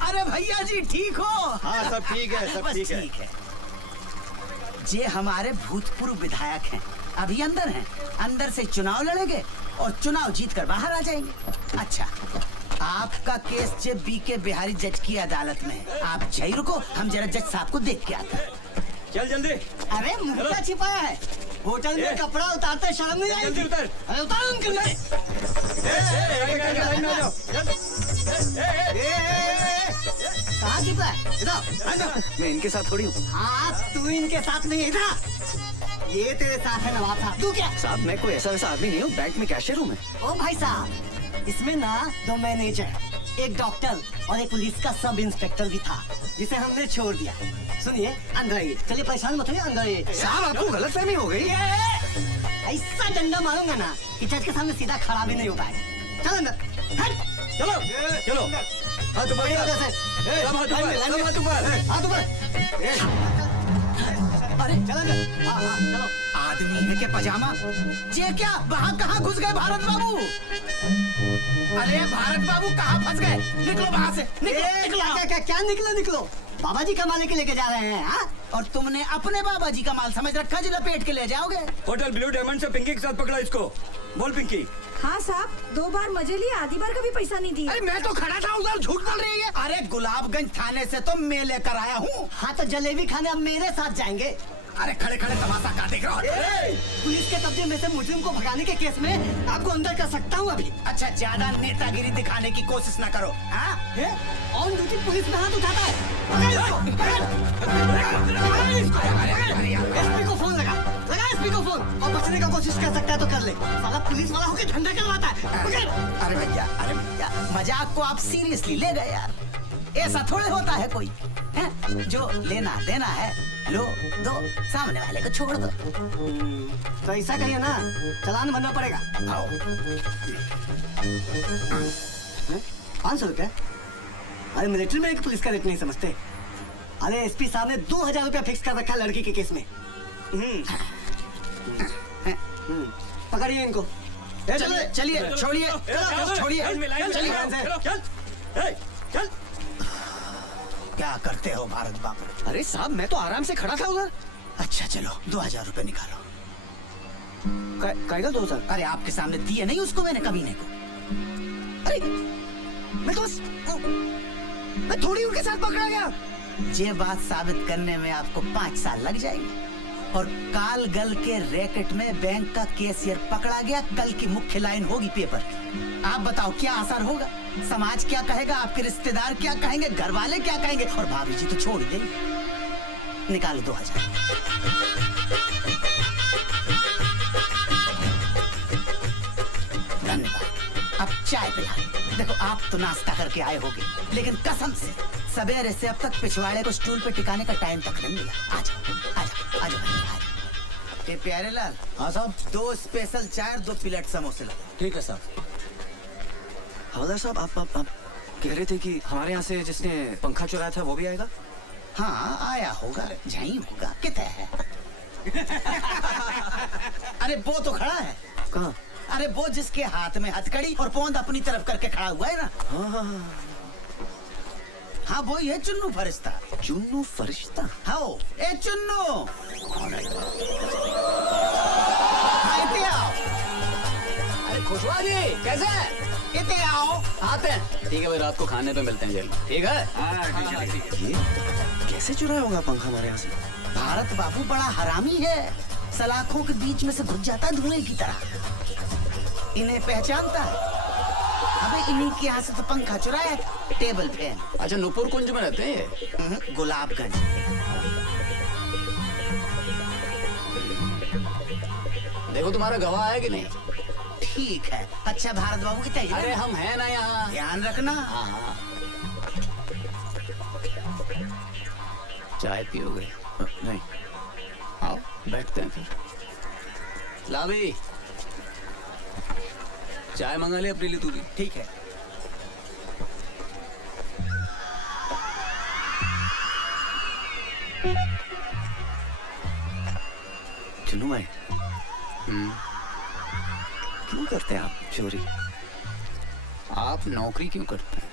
अरे भैया जी, ठीक हो? हाँ, सब ठीक है, सब बस ठीक है। ये हमारे भूतपूर्व विधायक हैं, अभी अंदर हैं। अंदर से चुनाव लड़ेंगे और चुनाव जीतकर बाहर आ जाएंगे। अच्छा, आपका केस जे बीके बिहारी जज की अदालत में है। आप यहीं रुको, हम जरा जज साहब को देख के आते हैं। चल जल्दी। अरे मुर्गा छिपाया है। होटल में कपड़ा उतारते शर्म नहीं आई? जल्दी उतर। अरे उतार उनके लिए। कहाँ छिपा है? इधर। मैं इनके साथ थोड़ी हूँ। हाँ तू इनके साथ नहीं है, इधर। ये तेरे साथ है नवाब साहब। तू क्या? साहब मैं कोई ऐसा वैसा आदमी नहीं हूँ, बैंक में कैशियर हूँ मैं। ओ भाई साहब, इसमें ना 2 मैनेजर, एक डॉक्टर और एक पुलिस का सब इंस्पेक्टर भी था, जिसे हमने छोड़ दिया। सुनिए अंदर आइए। चलिए परेशान मत होइए, अंदर आइए। साहब आपको गलतफहमी हो गई। ऐसा डंडा मारूंगा ना कि जज के सामने सीधा खड़ा भी नहीं हो पाएगा। चलो अंदर। हट। चलो चलो। हाथ ऊपर। हाथ ऊपर। हाथ ऊपर। अरे चलो चलो। आदमी है के पजामा? ये क्या वहाँ कहाँ घुस गए भारत बाबू? अरे भारत बाबू कहाँ फंस गए? निकलो वहाँ से। निकलो। क्या निकलो? बाबा जी का माल लेके जा रहे हैं। हाँ? और तुमने अपने बाबा जी का माल समझ रखा जो लपेट के ले जाओगे? होटल ब्लू डायमंड से पिंकी के साथ पकड़ा इसको। बोल पिंकी। हाँ साहब, 2 बार मजे लिए, आधी बार का भी पैसा नहीं दिया। अरे मैं तो खड़ा था उधर, झूठ बोल रही है। अरे गुलाबगंज थाने से तो मैं लेकर आया हूँ। हाँ तो जलेबी खाने अब मेरे साथ जाएंगे। अरे खड़े खड़े तमाशा काटेगा। पुलिस के कब्जे में से मुजरिम को भगाने के केस में आपको अंदर कर सकता हूँ अभी। अच्छा ज्यादा नेतागिरी दिखाने की कोशिश न करो। हाँ? ऑन ड्यूटी पुलिस में हाथ उठाता है। एसपी को फोन लगा एसपी को फोन, और बचने का कोशिश कर सकता है तो कर ले। साला पुलिस वाला होके धंधा करवाता है। अरे भैया मजाक को आप सीरियसली ले गए यार। ऐसा थोड़े होता है कोई है? जो लेना देना है लो दो, सामने वाले को छोड़ दो। तो ऐसा कहिए ना, चालान भरना पड़ेगा। 500 रुपया? अरे मिलिट्री में एक पुलिस का रेट नहीं समझते। अरे एसपी साहब ने 2000 रुपया फिक्स कर रखा लड़की के केस में। पकड़िए इनको। चलिए छोड़िए चल। क्या करते हो भारत बाबू? अरे साहब मैं तो आराम से खड़ा था उधर। अच्छा चलो 2000 रुपए निकालो। कहेगा 2000? अरे आपके सामने दिए नहीं उसको मैंने कमीने को। अरे मैं थोड़ी उनके साथ पकड़ा गया। ये बात साबित करने में आपको 5 साल लग जाएंगे। और काल गल के रैकेट में बैंक का कैशियर पकड़ा गया, कल की मुख्य लाइन होगी पेपर। आप बताओ क्या असर होगा? समाज क्या कहेगा? आपके रिश्तेदार क्या कहेंगे? घर वाले क्या कहेंगे? और भाभी जी तो छोड़ देंगे। निकालो 2000। धन्यवाद। अब चाय पिला। देखो आप तो नाश्ता करके आए होगे, लेकिन कसम से सवेरे से अब तक पिछवाड़े को स्टूल पे टिकाने का टाइम तक नहीं मिला। आजा ये प्यारे लाल। हाँ साहब। 2 स्पेशल चाय और 2 प्लेट समोसे लो। ठीक है साहब। हवलदार साहब आप कह रहे थे कि हमारे यहाँ से जिसने पंखा चुराया था वो भी आएगा? हाँ आया होगा, यहीं होगा। कितना है? अरे वो तो खड़ा है। कहाँ? अरे वो जिसके हाथ में हथकड़ी और पोंद अपनी तरफ करके खड़ा हुआ है ना। हाँ वो ये चुन्नू फरिश्ता। चुन्नू फरिश्ता? हाँ ए चुन्नू। अरे खुशवा जी कैसे है? इतने आओ। आते हैं। ठीक है भाई, रात को खाने पे मिलते हैं जेल में। ठीक है? ठीक है। कैसे चुराया होगा पंखा हमारे यहाँ से? भारत बाबू बड़ा हरामी है, सलाखों के बीच में से घुस जाता है धुएं की तरह। इन्हें पहचानता है। अबे इन्हीं के यहाँ से तो पंखा चुराया, टेबल फैन। अच्छा नूपुर कुंज में रहते हैं? गुलाबगंज। देखो तुम्हारा गवाह है कि नहीं? ठीक है। अच्छा भारत बाबू की तैयारी? अरे हम हैं ना यहाँ। ध्यान रखना। हाँ। चाय पियोगे? नहीं। आओ बैठते हैं फिर। लावी चाय मंगा ले अपने लिए तू भी। ठीक है। चुन्नू भाई, क्यों करते हैं आप चोरी? आप नौकरी क्यों करते हैं?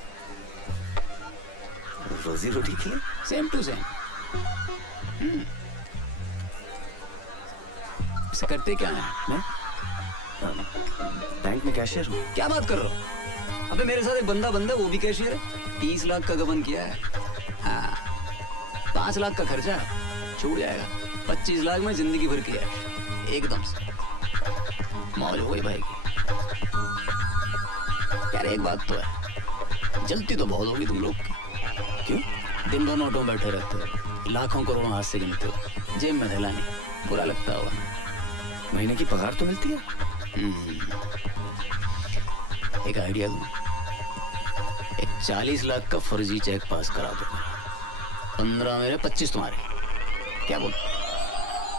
रोजी रोटी के लिए। Same to same. इसे करते क्या है? मैं बैंक में कैशियर हूँ। क्या बात कर रहे हो? अबे मेरे साथ एक बंदा वो भी कैशियर है। 30 लाख का गबन किया है। हाँ 5 लाख का खर्चा छूट जाएगा। 25 लाख में जिंदगी भर किया है। एकदम से मौज हो गई भाई की। यार एक बात तो है, जलती तो बहुत होगी तुम लोग की। क्यों? दिन भर नोटों में बैठे रहते हो, लाखों करोड़ों हाथ से गिनते हो, जेब में थैला नहीं, बुरा लगता होगा। महीने की पगार तो मिलती है। एक आइडिया दूं, एक 40 लाख का फर्जी चेक पास करा दो, 15 मेरे 25 तुम्हारे, क्या बोल?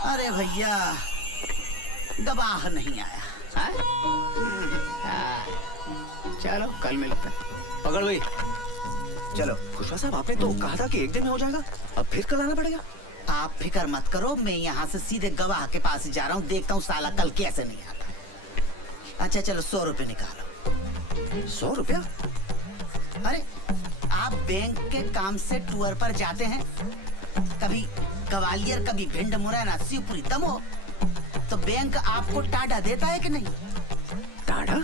अरे भैया गवाह नहीं आया। चलो कल मिलते हैं। पकड़ भाई, चलो। खुशवा साहब, आपने तो कहा था कि एक दिन में हो जाएगा, अब फिर कल आना पड़ेगा। आप फिक्र मत करो, मैं यहाँ से सीधे गवाह के पास जा रहा हूँ, देखता हूँ साला कल कैसे नहीं आता। अच्छा चलो 100 रुपए निकालो। 100 रुपया? अरे आप बैंक के काम से टूर पर जाते हैं, कभी ग्वालियर, कभी भिंड, मुरैना, शिवपुरी, दमोह, तो बैंक आपको टाडा देता है कि नहीं? टाडा?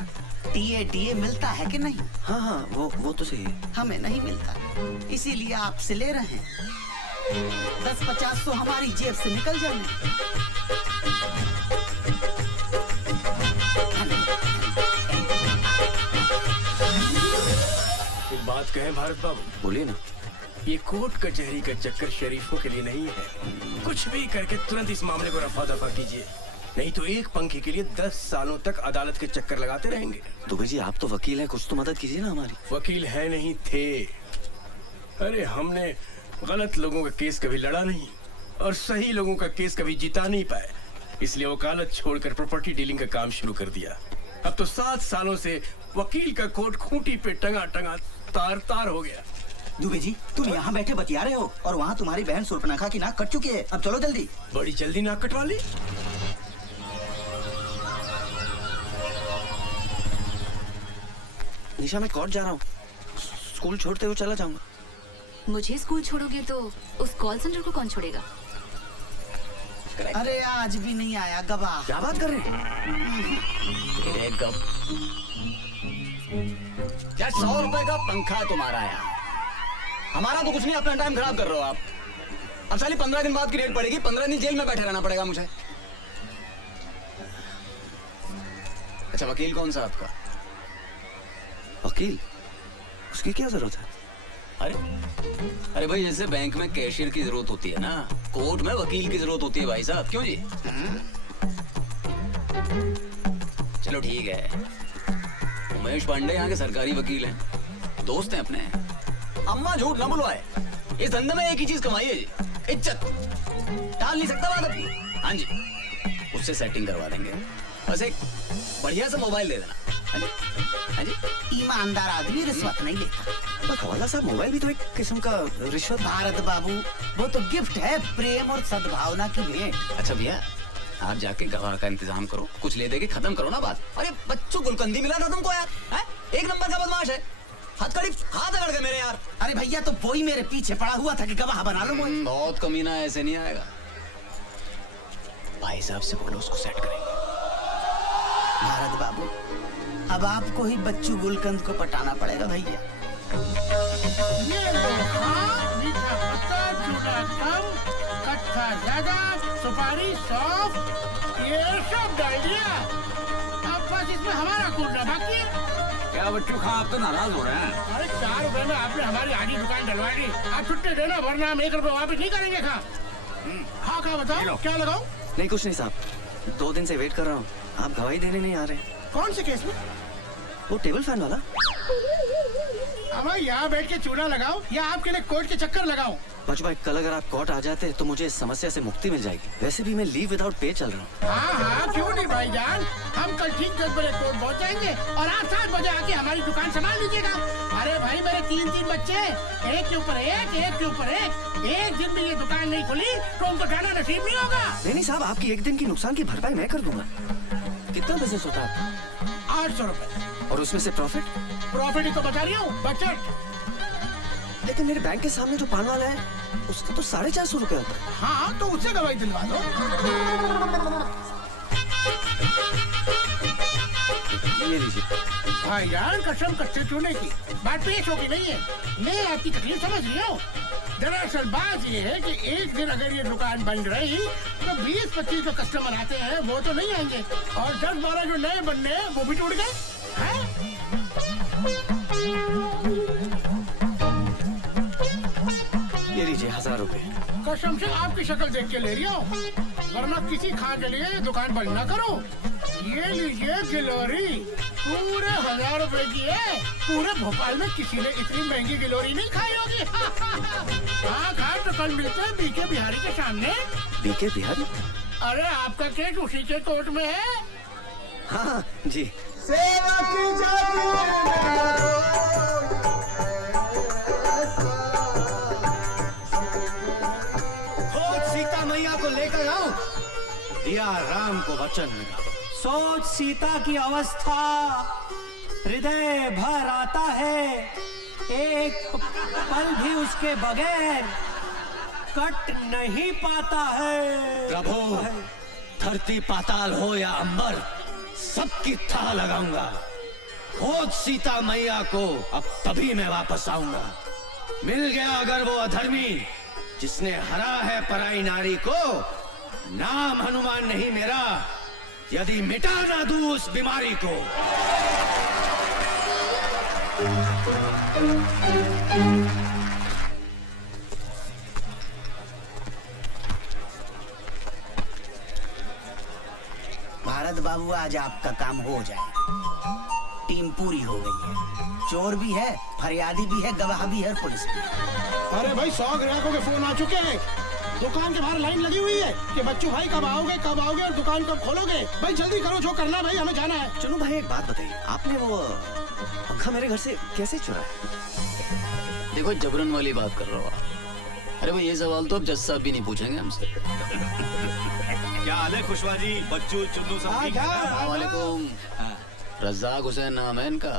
टीए मिलता है कि नहीं? हाँ हाँ, वो तो सही है। हमें नहीं मिलता, इसीलिए आपसे ले रहे हैं। 10-50 तो हमारी जेब से निकल जाए। एक बात कहें भारत बाबू, बोलिए ना। ये कोर्ट कचहरी का चक्कर शरीफों के लिए नहीं है। कुछ भी करके तुरंत इस मामले को रफा दफा कीजिए, नहीं तो एक पंखे के लिए 10 सालों तक अदालत के चक्कर लगाते रहेंगे। दुबे जी, आप तो वकील हैं, कुछ तो मदद कीजिए ना हमारी। वकील है नहीं थे। अरे हमने गलत लोगों का केस कभी लड़ा नहीं और सही लोगों का केस कभी जिता नहीं पाए, इसलिए वकालत छोड़कर प्रॉपर्टी डीलिंग का काम शुरू कर दिया। अब तो 7 सालों से वकील का कोट खूंटी पे टंगा टंगा तार तार हो गया। दुबे जी, तुम यहाँ बैठे बतिया रहे हो और वहाँ तुम्हारी बहन सुर्पनखा की नाक कट चुकी है। अब चलो जल्दी। बड़ी जल्दी नाक कटवा ली। निशा, मैं कोर्ट जा रहा हूँ, स्कूल छोड़ते हुए चला जाऊंगा। मुझे स्कूल छोड़ोगे तो उस कॉल सेंटर को कौन छोड़ेगा? अरे आज भी नहीं आया गवाह। क्या बात कर रहे हैं? यार 100 रुपए का पंखा है तुम्हारा यार, हमारा तो कुछ नहीं, अपना टाइम खराब कर रहे हो आप। अब साली 15 दिन बाद की डेट पड़ेगी, 15 दिन जेल में बैठे रहना पड़ेगा मुझे। अच्छा वकील कौन सा आपका? वकील? उसकी क्या जरूरत है? अरे भाई, जैसे बैंक में कैशियर की जरूरत होती है ना, कोर्ट में वकील की जरूरत होती है भाई साहब। क्यों जी? चलो ठीक है, उमेश पांडे यहाँ के सरकारी वकील हैं, दोस्त हैं अपने। अम्मा झूठ ना बुलवाए, इस धंधे में एक ही चीज कमाई है जी, इज्जत। टाल नहीं सकता बात अपनी। हाँ जी, उससे सेटिंग करवा देंगे, बस एक बढ़िया सा मोबाइल दे देना। हाँ जी, ईमानदार आदमी रिश्वत नहीं लेता। खवाला साहब, मोबाइल भी तो एक किस्म का रिश्वत। भारत बाबू, वो तो गिफ्ट है, प्रेम और सद्भावना की भेंट। अच्छा भैया, आप जाके गवाह का इंतजाम करो, कुछ ले दे के खत्म करो ना बात। अरे बच्चों, गुलकंदी मिला था तुमको यार, है? एक नंबर का बदमाश है, हथकड़ी हाथ अगड़ गए मेरे यार। अरे भैया, तो वही मेरे पीछे पड़ा हुआ था कि गवाह बना लो। बहुत कमीना, ऐसे नहीं आएगा। भाई साहब से बोलो, उसको सेट करेंगे। भारत बाबू, अब आपको ही बच्चू गुलकंद को पटाना पड़ेगा भैया। ये मीठा पत्ता, चूड़ा कम, कट्ठा ज्यादा, सुपारी सॉफ्ट, ये सब डाल दिया। अब बस इसमें हमारा कूदना बाकी है। क्या बच्चों खा, आप तो नाराज हो रहे हैं। अरे 4 रुपए में आपने हमारी आधी दुकान डलवा दी, आप छुट्टी देना, वरना हम 1 रुपए वापस नहीं करेंगे। खा बताओ क्या लगाओ? नहीं कुछ नहीं साहब, 2 दिन से वेट कर रहा हूँ, आप गवाही देने नहीं आ रहे। कौन से केस में? वो टेबल फैन वाला। अब यहाँ बैठ के चूड़ा लगाओ या आपके लिए कोर्ट के चक्कर लगाओ? बच भाई, कल अगर आप कोर्ट आ जाते तो मुझे इस समस्या से मुक्ति मिल जाएगी। वैसे भी मैं लीव विदाउट पे चल रहा हूँ। हाँ, क्यों नहीं भाईजान, हम कल ठीक 10 बजे कोर्ट पहुँच जाएंगे और आप 7 बजे आके हमारी दुकान संभाल लीजिएगा। अरे भाई, मेरे 3 बच्चे, एक के ऊपर एक, एक के ऊपर एक दिन भी ये दुकान नहीं खुली तो उनको जाना नसीब नहीं होगा। नहीं साहब, आपकी एक दिन की नुकसान की भरपाई मैं कर दूंगा। कितना बिजनेस होता है? 800 रुपए। और उसमें से प्रॉफिट? प्रॉफिट ही तो बता रही हूँ, बचत। लेकिन मेरे बैंक के सामने जो पान वाला है, उसका तो 450 रुपए होता है। हाँ, तो उससे गवाही दिलवा दो। ये लीजिए। भाई यार, कसम कच्चे चूने की बात पेश होगी नहीं है, मैं आपकी तकलीफ समझ रही हूँ। दरअसल बात ये है कि एक दिन अगर ये दुकान बंद रही तो 20-25 जो कस्टमर आते हैं वो तो नहीं आएंगे, और 10-12 जो नए बनने हैं वो भी टूट गए हैं। ये लीजिए 1000 रुपए। कसम से आपकी शक्ल देख के ले रही हो, वरना किसी खा के लिए दुकान बंद ना करो। ये लीजिए गिलोरी, पूरे 1000 रुपए की है। पूरे भोपाल में किसी ने इतनी महंगी गिलोरी नहीं खाई होगी। हाँ खा तो कल मिलते हैं बीके बिहारी के सामने। बीके बिहारी? अरे आपका केस उसी के कोर्ट में है। हाँ जी। सेवा की जाती खोज सीता मैया को लेकर आओ, दिया राम को वचन मिला। सोच सीता की अवस्था, हृदय भर आता है, एक पल भी उसके बगैर कट नहीं पाता है। प्रभु, धरती पाताल हो या अंबर, सबकी थाह लगाऊंगा। खोज सीता मैया को, अब तभी मैं वापस आऊंगा। मिल गया अगर वो अधर्मी जिसने हरा है पराई नारी को, नाम हनुमान नहीं मेरा, यदि मिटा ना दूं उस बीमारी को। भारत बाबू, आज आपका काम हो जाए। टीम पूरी हो गई है, चोर भी है, फरियादी भी है, गवाह भी है, और पुलिस भी है। अरे भाई 100 ग्राहकों के फोन आ चुके हैं। दुकान के बाहर लाइन लगी हुई है कि बच्चू भाई कब आओगे और दुकान कब खोलोगे। भाई जल्दी करो, जो करना भाई, हमें जाना है। चलो भाई, एक बात बताइए, आपने वो पंखा मेरे घर से कैसे चुराया? देखो, जबरन वाली बात कर रहा हो आप। अरे भाई, ये सवाल तो अब जज साहब भी नहीं पूछेंगे हमसे। क्या हाल है खुशवा जी, बच्चू चुन्नू सब ठीक है? वालेकुम। रज़ाक हुसैन नाम है इनका,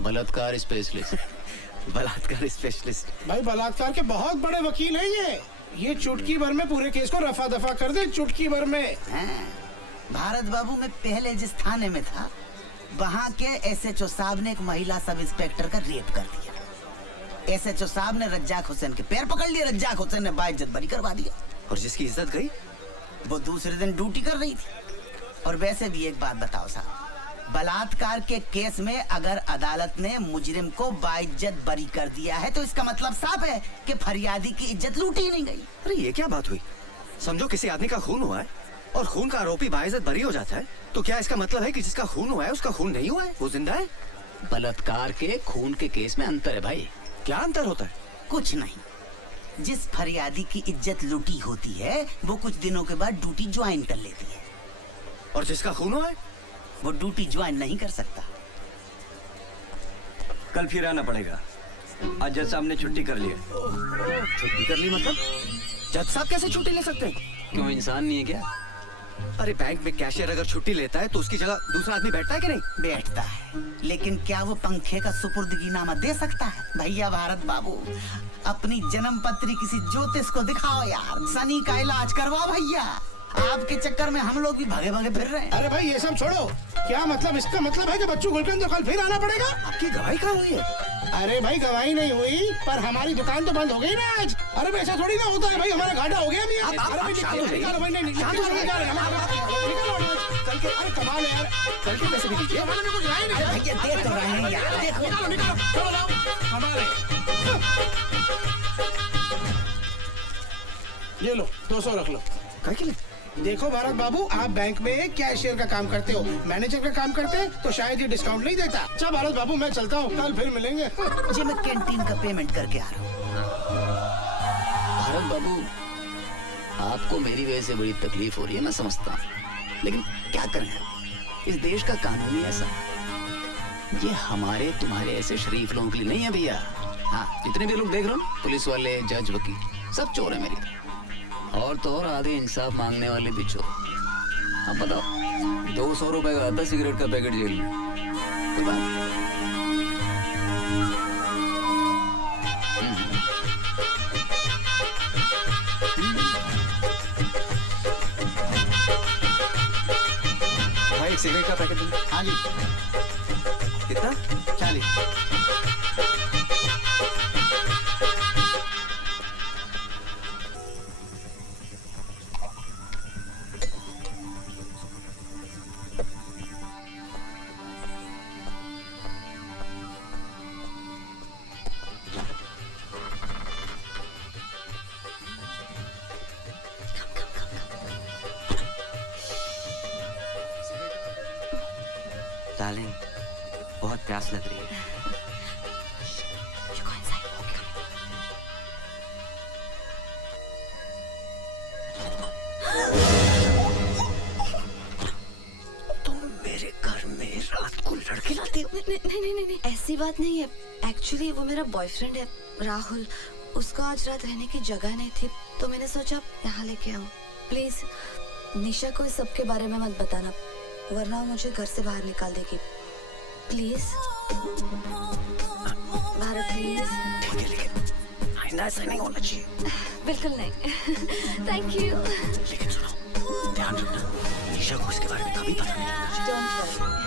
बलात्कार स्पेशलिस्ट। बलात्कार स्पेशलिस्ट? भाई बलात्कार के बहुत बड़े वकील हैं ये चुटकी भर में पूरे केस को रफा दफा कर दे, चुटकी भर में। भारत बाबू, मैं पहले जिस थाने में था, वहाँ के SHO साहब ने एक महिला सब इंस्पेक्टर का रेप कर दिया। SHO साहब ने रज्जाक हुसैन के पैर पकड़ लिए, रज्जाक हुसैन ने बाइज्जत बरी करवा दिया। और जिसकी इज्जत गई, वो दूसरे दिन ड्यूटी कर रही थी। और वैसे भी एक बात बताओ साहब, बलात्कार के केस में अगर अदालत ने मुजरिम को बाइज्जत बरी कर दिया है तो इसका मतलब साफ है कि फरियादी की इज्जत लूटी नहीं गई। अरे ये क्या बात हुई? समझो किसी आदमी का खून हुआ है और खून का आरोपी बाइज्जत बरी हो जाता है, तो क्या इसका मतलब है कि जिसका खून हुआ है उसका खून नहीं हुआ है, वो जिंदा है? बलात्कार के खून के केस में अंतर है भाई। क्या अंतर होता है? कुछ नहीं। जिस फरियादी की इज्जत लूटी होती है वो कुछ दिनों के बाद ड्यूटी ज्वाइन कर लेती है, और जिसका खून हुआ है वो ड्यूटी ज्वाइन नहीं कर सकता। कल फिर आना पड़ेगा। आज जज साहब ने छुट्टी कर ली है। छुट्टी कर ली मतलब? जज साहब कैसे छुट्टी ले सकते हैं? क्यों, इंसान नहीं है क्या? अरे बैंक में कैशियर अगर छुट्टी लेता है तो उसकी जगह दूसरा आदमी बैठता है कि नहीं? बैठता है, लेकिन क्या वो पंखे का सुपुर्दगीनामा दे सकता है? भैया भारत बाबू, अपनी जन्म पत्री किसी ज्योतिष को दिखाओ यार, शनि का इलाज करवाओ भैया। आपके चक्कर में हम लोग भी भागे भागे फिर रहे हैं। अरे भाई ये सब छोड़ो, क्या मतलब? इसका मतलब है कि बच्चू गुलकंद तो कल फिर आना पड़ेगा। आपकी गवाही कहाँ हुई है? अरे भाई गवाही नहीं हुई, पर हमारी दुकान तो बंद हो गई ना आज। अरे भाई ऐसा थोड़ी ना होता है भाई, हमारा घाटा हो गया। अरे कमाल है यार, कल के पैसे भी दीजिए। भैया देख तो रहे हैं यार, ये लो 200 रख लो। क्या के लिए? देखो भारत बाबू, आप बैंक में कैशियर का काम करते हो, मैनेजर का काम करते तो शायद ये डिस्काउंट नहीं देता। अच्छा भारत बाबू, मैं चलता हूँ, कल फिर मिलेंगे। जी मैं कैंटीन का पेमेंट करके आ रहा हूँ। भारत बाबू, आपको मेरी वजह से बड़ी तकलीफ हो रही है, मैं समझता हूँ, लेकिन क्या करें, इस देश का कानून ही ऐसा। ये हमारे तुम्हारे ऐसे शरीफ लोगों के लिए नहीं है भैया। हाँ, जितने भी लोग देख रहे हो, पुलिस वाले, जज, वकील, सब चोर है मेरी तरह। और तो और आधे इंसाफ मांगने वाले भी चोर। अब बताओ, 200 रुपए का आता सिगरेट का पैकेट जेल में, कोई बात नहीं। भाई एक सिगरेट का पैकेट दो। हाँ जी। कितना? 40। डार्लिंग, बहुत प्यास लग रही है। तुम मेरे घर में रात को लड़के लाते हो? नहीं, ऐसी बात नहीं है। एक्चुअली वो मेरा बॉयफ्रेंड है राहुल। उसका आज रात रहने की जगह नहीं थी, तो मैंने सोचा यहाँ लेके आऊँ। प्लीज निशा को इस सब के बारे में मत बताना, वरना मुझे घर से बाहर निकाल देगी। Please Bharat, please. ठीक है, लेकिन आइंदा ऐसा नहीं होना चाहिए। बिल्कुल नहीं। Thank you. लेकिन सुनो, ध्यान रखना, निशा को इसके बारे में कभी पता नहीं लगना चाहिए। Don't worry.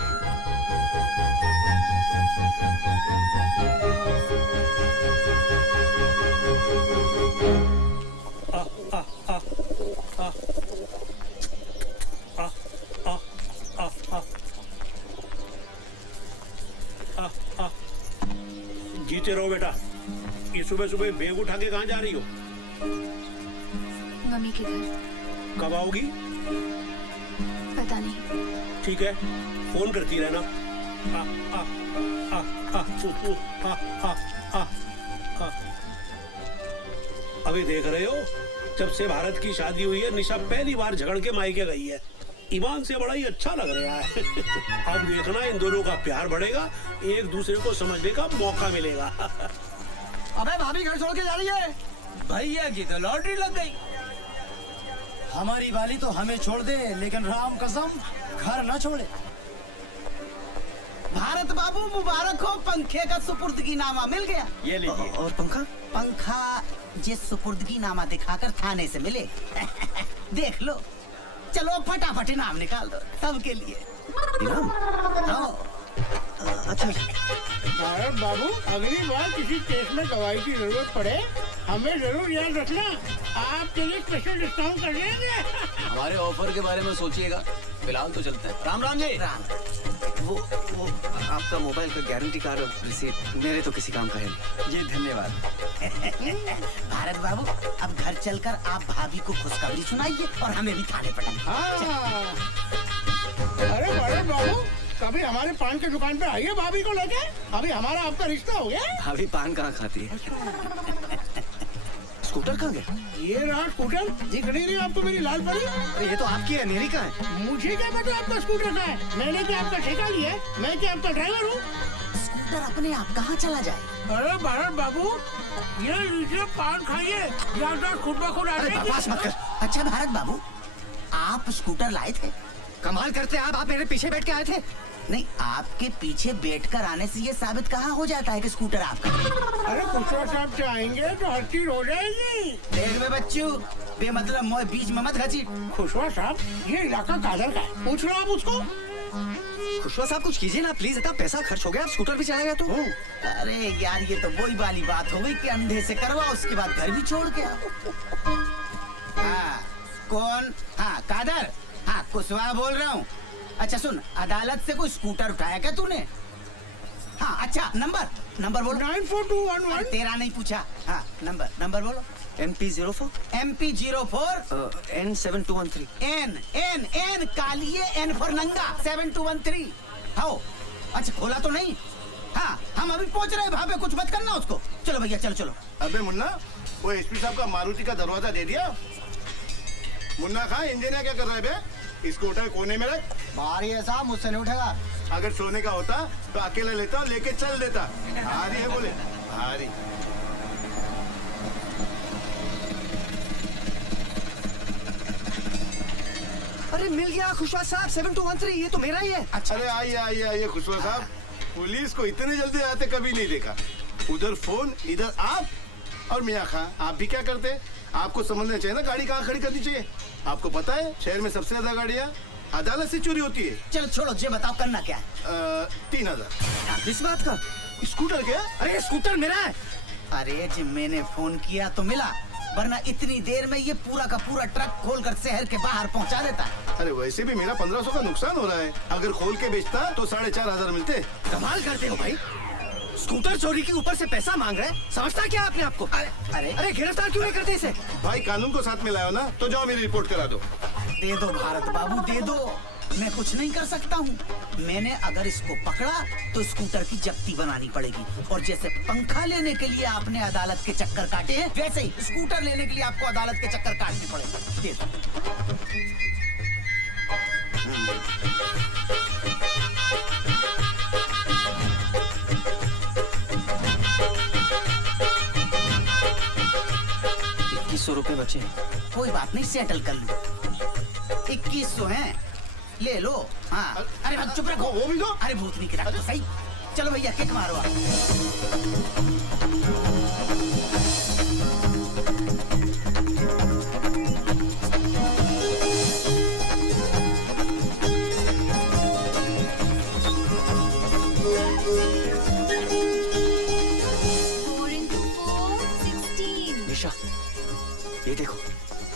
जीते रहो बेटा। ये सुबह सुबह बैग उठा के कहाँ जा रही हो? मम्मी के घर। कब आओगी? पता नहीं। ठीक है, फोन करती रहना। अभी देख रहे हो, जब से भारत की शादी हुई है निशा पहली बार झगड़ के मायके गई है। ईमान से बड़ा ही अच्छा लग रहा है। अब देखना इन दोनों का प्यार बढ़ेगा, एक दूसरे को समझने का मौका मिलेगा। अबे भाभी घर छोड़ के जा रही है। भैया की तो लॉटरी लग गई। हमारी वाली तो हमें छोड़ दे, लेकिन राम कसम घर न छोड़े। भारत बाबू मुबारक हो, पंखे का सुपुर्दगी नामा मिल गया। ये लीजिए। और पंखा? पंखा जिस सुपुर्दगी नामा दिखाकर थाने से मिले। देख लो, चलो फटाफट इनाम निकाल दो सबके लिए। इनाम? अच्छा। भारत बाबू, अगली बार किसी केस में गवाही की जरूरत पड़े, हमें जरूर याद रखना। आपके लिए स्पेशल डिस्काउंट कर देंगे। हमारे ऑफर के बारे में सोचिएगा, फिलहाल तो चलते हैं। राम राम जी। वो आपका मोबाइल का गारंटी कार्ड और रिसीट मेरे तो किसी काम का है नहीं। जी धन्यवाद। भारत बाबू, अब घर चलकर आप भाभी को खुशखबरी सुनाइए और हमें भी थाने पटाइए। अरे भारत बाबू, कभी हमारे पान की दुकान पे आइए भाभी को लेके। अभी हमारा आपका रिश्ता हो गया। भाभी पान कहाँ खाती है? स्कूटर कहाँ गया? ये रहा स्कूटर। दिख नहीं रही आपको मेरी लाल परी? अरे ये तो आपकी है, मेरी कहाँ है? मुझे क्या पता आपका स्कूटर कहाँ है? मैंने क्या आपका ठेका लिया है? मैं क्या आपका ड्राइवर हूँ? स्कूटर अपने आप कहाँ चला जाए? अरे भारत बाबू, ये लीजिए पान खाइए, याददाश्त खुद ब खुद आ जाएगी। बकवास मत कर। अच्छा भारत बाबू, आप स्कूटर लाए थे? कमाल करते आप मेरे पीछे बैठ के आए थे। नहीं, आपके पीछे बैठकर आने से ये साबित कहाँ हो जाता है कि स्कूटर आपका? अरे खुशवा साहब चाहेंगे तो हर चीज हो जाएगी। देख में बच्चू, बेमतलब मोह बीच में मत घसीट। खुशवा साहब, ये इलाका कादर का है, पूछ लो आप उसको। खुशवा साहब कुछ कीजिए ना प्लीज, इतना पैसा खर्च हो गया, अब स्कूटर भी चला गया तो। अरे यार, ये तो वही वाली बात हो गई कि अंधे से करवा, उसके बाद घर भी छोड़ के आओ। हाँ, कौन? हाँ कादर। हाँ कुशवा बोल रहा हूँ। अच्छा सुन, अदालत से कोई स्कूटर उठाया क्या तूने? हाँ अच्छा, नंबर बोलो। 94211। तेरा नहीं पूछा। हाँ नंबर बोलो। MP04 N7213 N कालिए N फॉर नंगा 7213। हाँ अच्छा, खोला तो नहीं? हाँ हम अभी पहुंच रहे हैं। वहाँ पे कुछ मत करना उसको। चलो भैया चलो। अबे मुन्ना, वो एसपी साहब का मारुति का दरवाजा दे दिया? मुन्ना कहाँ इंजीनियर क्या कर रहा है बे? स्कूटर कोने में रख। भारी है साहब, मुझसे नहीं उठेगा। अगर सोने का होता तो अकेला लेता और लेके चल देता। भारी है बोले, भारी। अरे मिल गया खुशवा साहब, 7213, ये तो मेरा ही है। अच्छा। अरे आइए खुशवा साहब, पुलिस को इतने जल्दी आते कभी नहीं देखा। उधर फोन, इधर आप, और मियाँ खां आप भी क्या करते? आपको समझना चाहिए ना गाड़ी कहाँ खड़ी करनी चाहिए। आपको पता है शहर में सबसे ज्यादा गाड़ियाँ अदालत से चोरी होती है। चलो छोड़ो, जे बताओ करना क्या है? 3000। इस बात का? स्कूटर क्या? अरे स्कूटर मेरा है। अरे जी मैंने फोन किया तो मिला, वरना इतनी देर में ये पूरा का पूरा ट्रक खोलकर शहर के बाहर पहुंचा देता। अरे वैसे भी मेरा 1500 का नुकसान हो रहा है। अगर खोल के बेचता तो 4500 मिलते। कमाल करते हो भाई, स्कूटर चोरी के ऊपर से पैसा मांग रहे हैं। समझता क्या आपने आपको? अरे गिरफ्तार क्यों नहीं करते इसे? भाई कानून को साथ में लाओ ना, तो जाओ मेरी रिपोर्ट करा दो। दे दो भारत बाबू, दे दो। मैं कुछ नहीं कर सकता हूँ। मैंने अगर इसको पकड़ा तो स्कूटर की जब्ती बनानी पड़ेगी, और जैसे पंखा लेने के लिए आपने अदालत के चक्कर काटे हैं, वैसे ही स्कूटर लेने के लिए आपको अदालत के चक्कर काटने पड़ेंगे। दे दो। ₹2100 बचे। कोई बात नहीं, सेटल कर लो। 2100 हैं, ले लो। हाँ, अरे भाई चुप रखो। वो भी दो। अरे भूतनी की रख तो सही। चलो भैया किक मारो आप। निशा, ये देखो,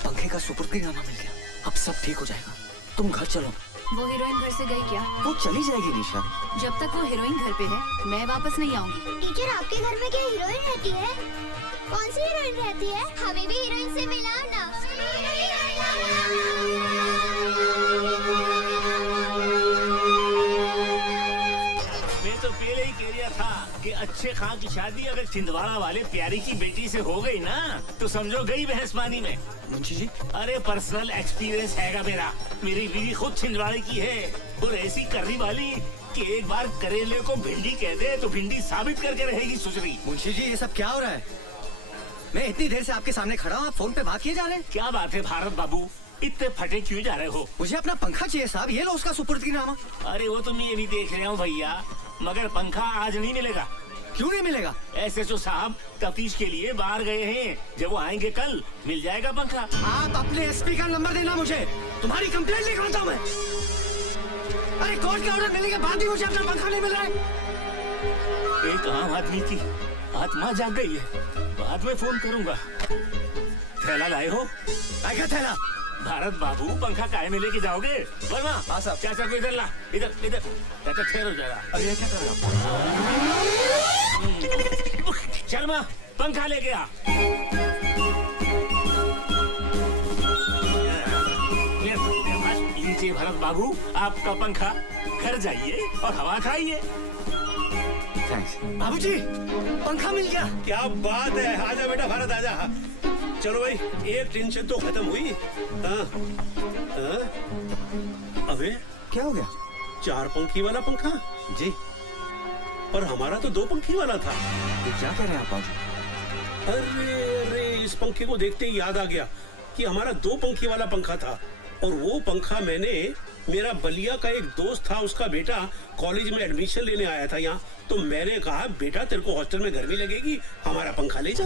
पंखे का सुपुर्दगीनामा मिल गया। अब सब ठीक हो जाएगा। तुम घर चलो। वो हीरोइन घर से गई क्या? वो चली जाएगी निशा। जब तक वो हीरोइन घर पे है, मैं वापस नहीं आऊंगी। टीचर, आपके घर में क्या हीरोइन रहती है? कौन सी हीरोइन रहती है? हमें भी हीरोइन से मिलाओ ना। मैं तो पहले ही कह रहा था कि अच्छे खां की शादी अगर छिंदवाड़ा वाले प्यारी की बेटी से हो गई ना, तो समझो गई बहस पानी में। मुंशी जी, अरे पर्सनल एक्सपीरियंस हैगा मेरा। मेरी बीवी खुद छिंदवाड़े की है, और ऐसी करनी वाली कि एक बार करेले को भिंडी कह दे तो भिंडी साबित करके रहेगी सुसरी। मुंशी जी, ये सब क्या हो रहा है? मैं इतनी देर से आपके सामने खड़ा हूँ, आप फोन पे बात किए जा रहे हैं। क्या बात है भारत बाबू, इतने फटे क्यों जा रहे हो? मुझे अपना पंखा चाहिए साहब, ये लो उसका सुपुर्दगीनामा। अरे वो तो मैं ये भी देख रहा हूँ भैया, मगर पंखा आज नहीं मिलेगा। क्यों नहीं मिलेगा? SHO साहब तफ्तीश के लिए बाहर गए हैं, जब वो आएंगे कल मिल जाएगा पंखा। आप अपने SP का नंबर देना मुझे, तुम्हारी कंप्लेंट लेकर आता हूँ मैं। अरे कोर्ट के ऑर्डर मिलने के बाद ही मुझे अपना पंखा नहीं मिल रहा है। एक आम आदमी की आत्मा जाग गई है, बाद में फोन करूंगा। थैला लाए हो? क्या थैला? भारत बाबू, पंखा काहे में लेके जाओगे? वर्मा, हाँ साहब। चाचा को इधर ला, इधर इधर। चाचा ठहर हो जाएगा। अरे ये क्या कर रहा है? चल माँ, पंखा ले गया। लीजिए भरत बाबू, आपका पंखा। घर जाइए और हवा खाइए। बाबूजी, पंखा मिल गया। क्या बात है, आजा बेटा भारत आजा। चलो भाई, एक टेंशन तो खत्म हुई। हाँ, हाँ? अबे क्या हो गया? 4 पंखी वाला पंखा जी, पर हमारा तो 2 पंखी वाला था। ये क्या कह रहे हैं आप बाबू? अरे इस पंखे को देखते ही याद आ गया कि हमारा 2 पंखी वाला पंखा था, और वो पंखा मैंने, मेरा बलिया का एक दोस्त था, उसका बेटा कॉलेज में एडमिशन लेने आया था यहाँ, तो मैंने कहा बेटा तेरे को हॉस्टल में गर्मी लगेगी, हमारा पंखा ले जा।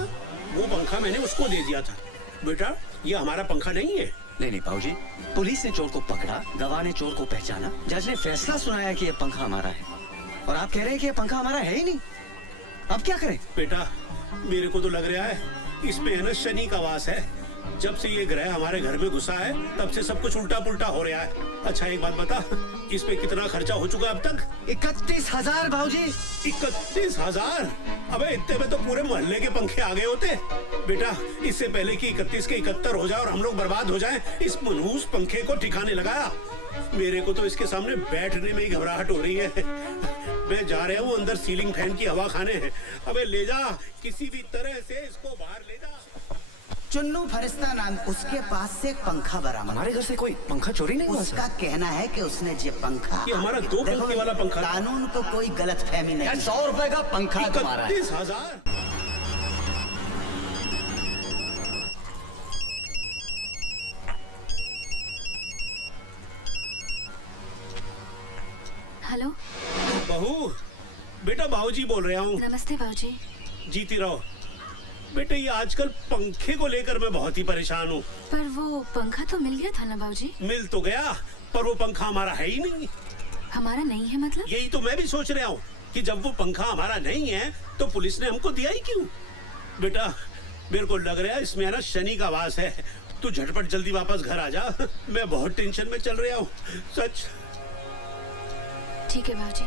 वो पंखा मैंने उसको दे दिया था। बेटा ये हमारा पंखा नहीं है। नहीं बाबूजी, पुलिस ने चोर को पकड़ा, गवाह ने चोर को पहचाना, जज ने फैसला सुनाया कि ये पंखा हमारा है, और आप कह रहे हैं कि ये पंखा हमारा है ही नहीं। अब क्या करें? बेटा मेरे को तो लग रहा है इसमें है ना शनि का वास है। जब से ये ग्रह हमारे घर में घुसा है, तब से सब कुछ उल्टा पुल्टा हो रहा है। अच्छा एक बात बता, इस पे कितना खर्चा हो चुका अब तक? 31,000 भाऊजी। 31,000? अबे इतने में तो पूरे मोहल्ले के पंखे आ गए होते। बेटा इससे पहले कि 31 के 71 हो जाए और हम लोग बर्बाद हो जाएं, इस मनहूस पंखे को ठिकाने लगाया। मेरे को तो इसके सामने बैठने में ही घबराहट हो रही है। मैं जा रहा हूँ अंदर सीलिंग फैन की हवा खाने। अबे ले जा, किसी भी तरह से इसको बाहर ले जा। चुन्नू फरिश्ता नाम, उसके पास से एक पंखा बरामद। हमारे घर से कोई पंखा चोरी नहीं हुआ? उसका कहना है कि उसने ये पंखा, ये हमारा 2 पंखी वाला पंखा। कानून को कोई गलत फहमी नहीं। 100 रुपए का पंखा तुम्हारा है। 31,000? हेलो बहू, बेटा बाबूजी बोल रहा हूँ। नमस्ते बाबूजी। जीती रहो बेटे। ये आजकल पंखे को लेकर मैं बहुत ही परेशान हूँ। पर वो पंखा तो मिल गया था ना बाबूजी? मिल तो गया, पर वो पंखा हमारा है ही नहीं। हमारा नहीं है मतलब? यही तो मैं भी सोच रहा हूँ कि जब वो पंखा हमारा नहीं है तो पुलिस ने हमको दिया ही क्यों? बेटा मेरे को लग रहा है इसमें है ना शनि का वास है। तू झटपट जल्दी वापस घर आ जा, मैं बहुत टेंशन में चल रहा हूँ सच। ठीक है बाबूजी।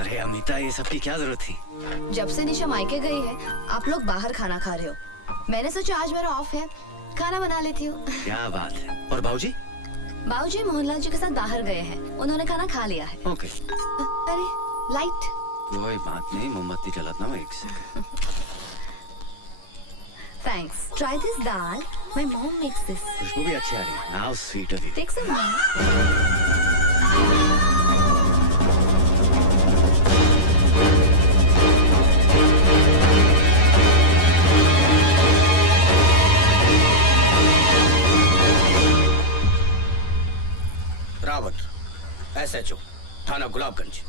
अरे अमिता, ये सब की क्या जरूरत थी? जब से निशा मायके गई है, आप लोग बाहर खाना खा रहे हो। मैंने सोचा आज मेरा ऑफ है, खाना बना लेती हूँ। क्या बात है। और बाबूजी? बाबूजी मोहनलाल जी के साथ बाहर गए हैं, उन्होंने खाना खा लिया है। ओके। अरे लाइट। कोई बात नहीं, मोमबत्ती जलाता हूँ, एक second. Thanks. Try this dal. My mom makes this. खुशबू भी अच्छी आ रही है। Now sweet of you. Take some more. Rawat, SHO, थाना गुलाबगंज।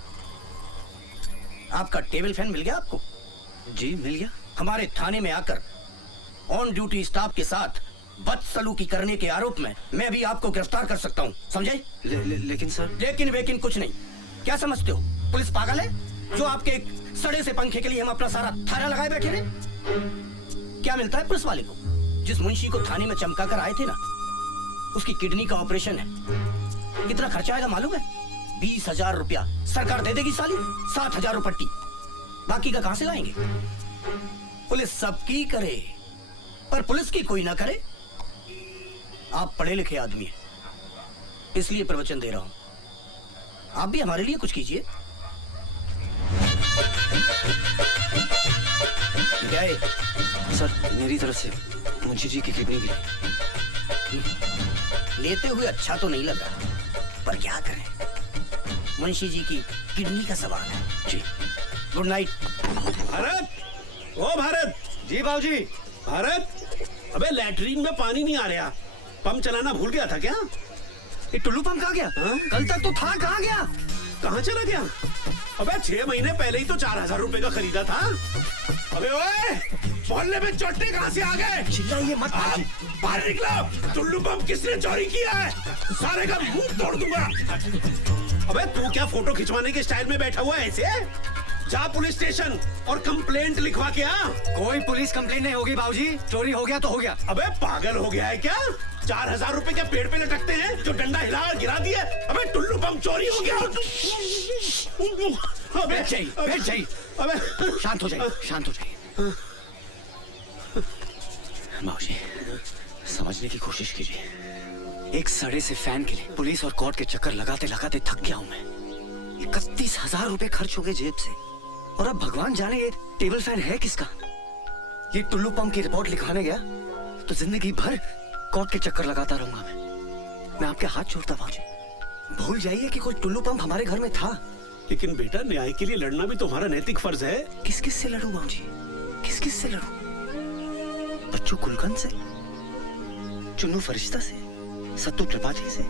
आपका टेबल फैन मिल गया आपको? जी मिल गया। हमारे थाने में आकर ऑन ड्यूटी स्टाफ के साथ बदसलूकी करने के आरोप में मैं भी आपको गिरफ्तार कर सकता हूँ, समझे? लेकिन सर। लेकिन वेकिन कुछ नहीं। क्या समझते हो, पुलिस पागल है जो आपके एक सड़े से पंखे के लिए हम अपना सारा थाना लगाए बैठे रहे? क्या मिलता है पुलिस वाले को? जिस मुंशी को थाने में चमका कर आए थे ना, उसकी किडनी का ऑपरेशन है। कितना खर्चा आएगा मालूम है? 20,000 रुपया सरकार दे देगी साली, 7,000 रुपट्टी। बाकी का कहां से लाएंगे? पुलिस सबकी करे पर पुलिस की कोई ना करे। आप पढ़े लिखे आदमी हैं, इसलिए प्रवचन दे रहा हूं। आप भी हमारे लिए कुछ कीजिए। क्या है? सर मेरी तरफ से मुंशी जी की किडनी की। लेते हुए अच्छा तो नहीं लगा, पर क्या करें, मुंशी जी की किडनी का सवाल है। जी गुड नाइट। भारत, ओ भारत। जी बाबूजी। भारत, अबे लैट्रीन में पानी नहीं आ रहा, पंप चलाना भूल गया था क्या? ये टुल्लू पंप कहाँ गया? कल तक तो था, कहाँ गया? कहाँ चला गया? अबे 6 महीने पहले ही तो 4,000 रुपए का खरीदा था। अबे ओए, मोहल्ले में चोटे कहाँ से आ गए? चिल्लाइए मत। बाहर निकलो। टुल्लू पंप किसने चोरी किया है? सारे का मुंह तोड़ दूंगा। अबे तू क्या फोटो खिंचवाने के स्टाइल में बैठा हुआ है ऐसे? जा पुलिस स्टेशन और कंप्लेंट लिखवा के आ। कोई पुलिस कंप्लेंट नहीं होगी बाबूजी, चोरी हो गया तो हो गया। अबे पागल हो गया है क्या? 4,000 रुपए क्या पेड़ पे लटकते हैं जो डंडा हिला और गिरा दिए? अबे टुल्लू पंप चोरी हो गया। अबे बैठ जाइए। अबे शांत हो जाइए, शांत हो जाइए। बाबूजी समझने की कोशिश कीजिए। एक सड़े से फैन के लिए पुलिस और कोर्ट के चक्कर लगाते लगाते थक गया हूं मैं। 31,000 रुपए खर्च हो गए जेब से, और अब भगवान जाने ये टेबल फैन है किसका। ये टुल्लू पंप की रिपोर्ट लिखवाने गया तो जिंदगी भर कोर्ट के चक्कर लगाता रहूंगा मैं आपके हाथ जोड़ता बाबूजी, भूल जाइए कि कोई टुल्लू पंप हमारे घर में था। लेकिन बेटा न्याय के लिए लड़ना भी तुम्हारा नैतिक फर्ज है। किस किस से लड़ूं बाबूजी, किस किस से लड़ूं? बच्चू कुलकर्णी से, चुन्नू फरिश्ता से, सत्तू त्रिपाठी से,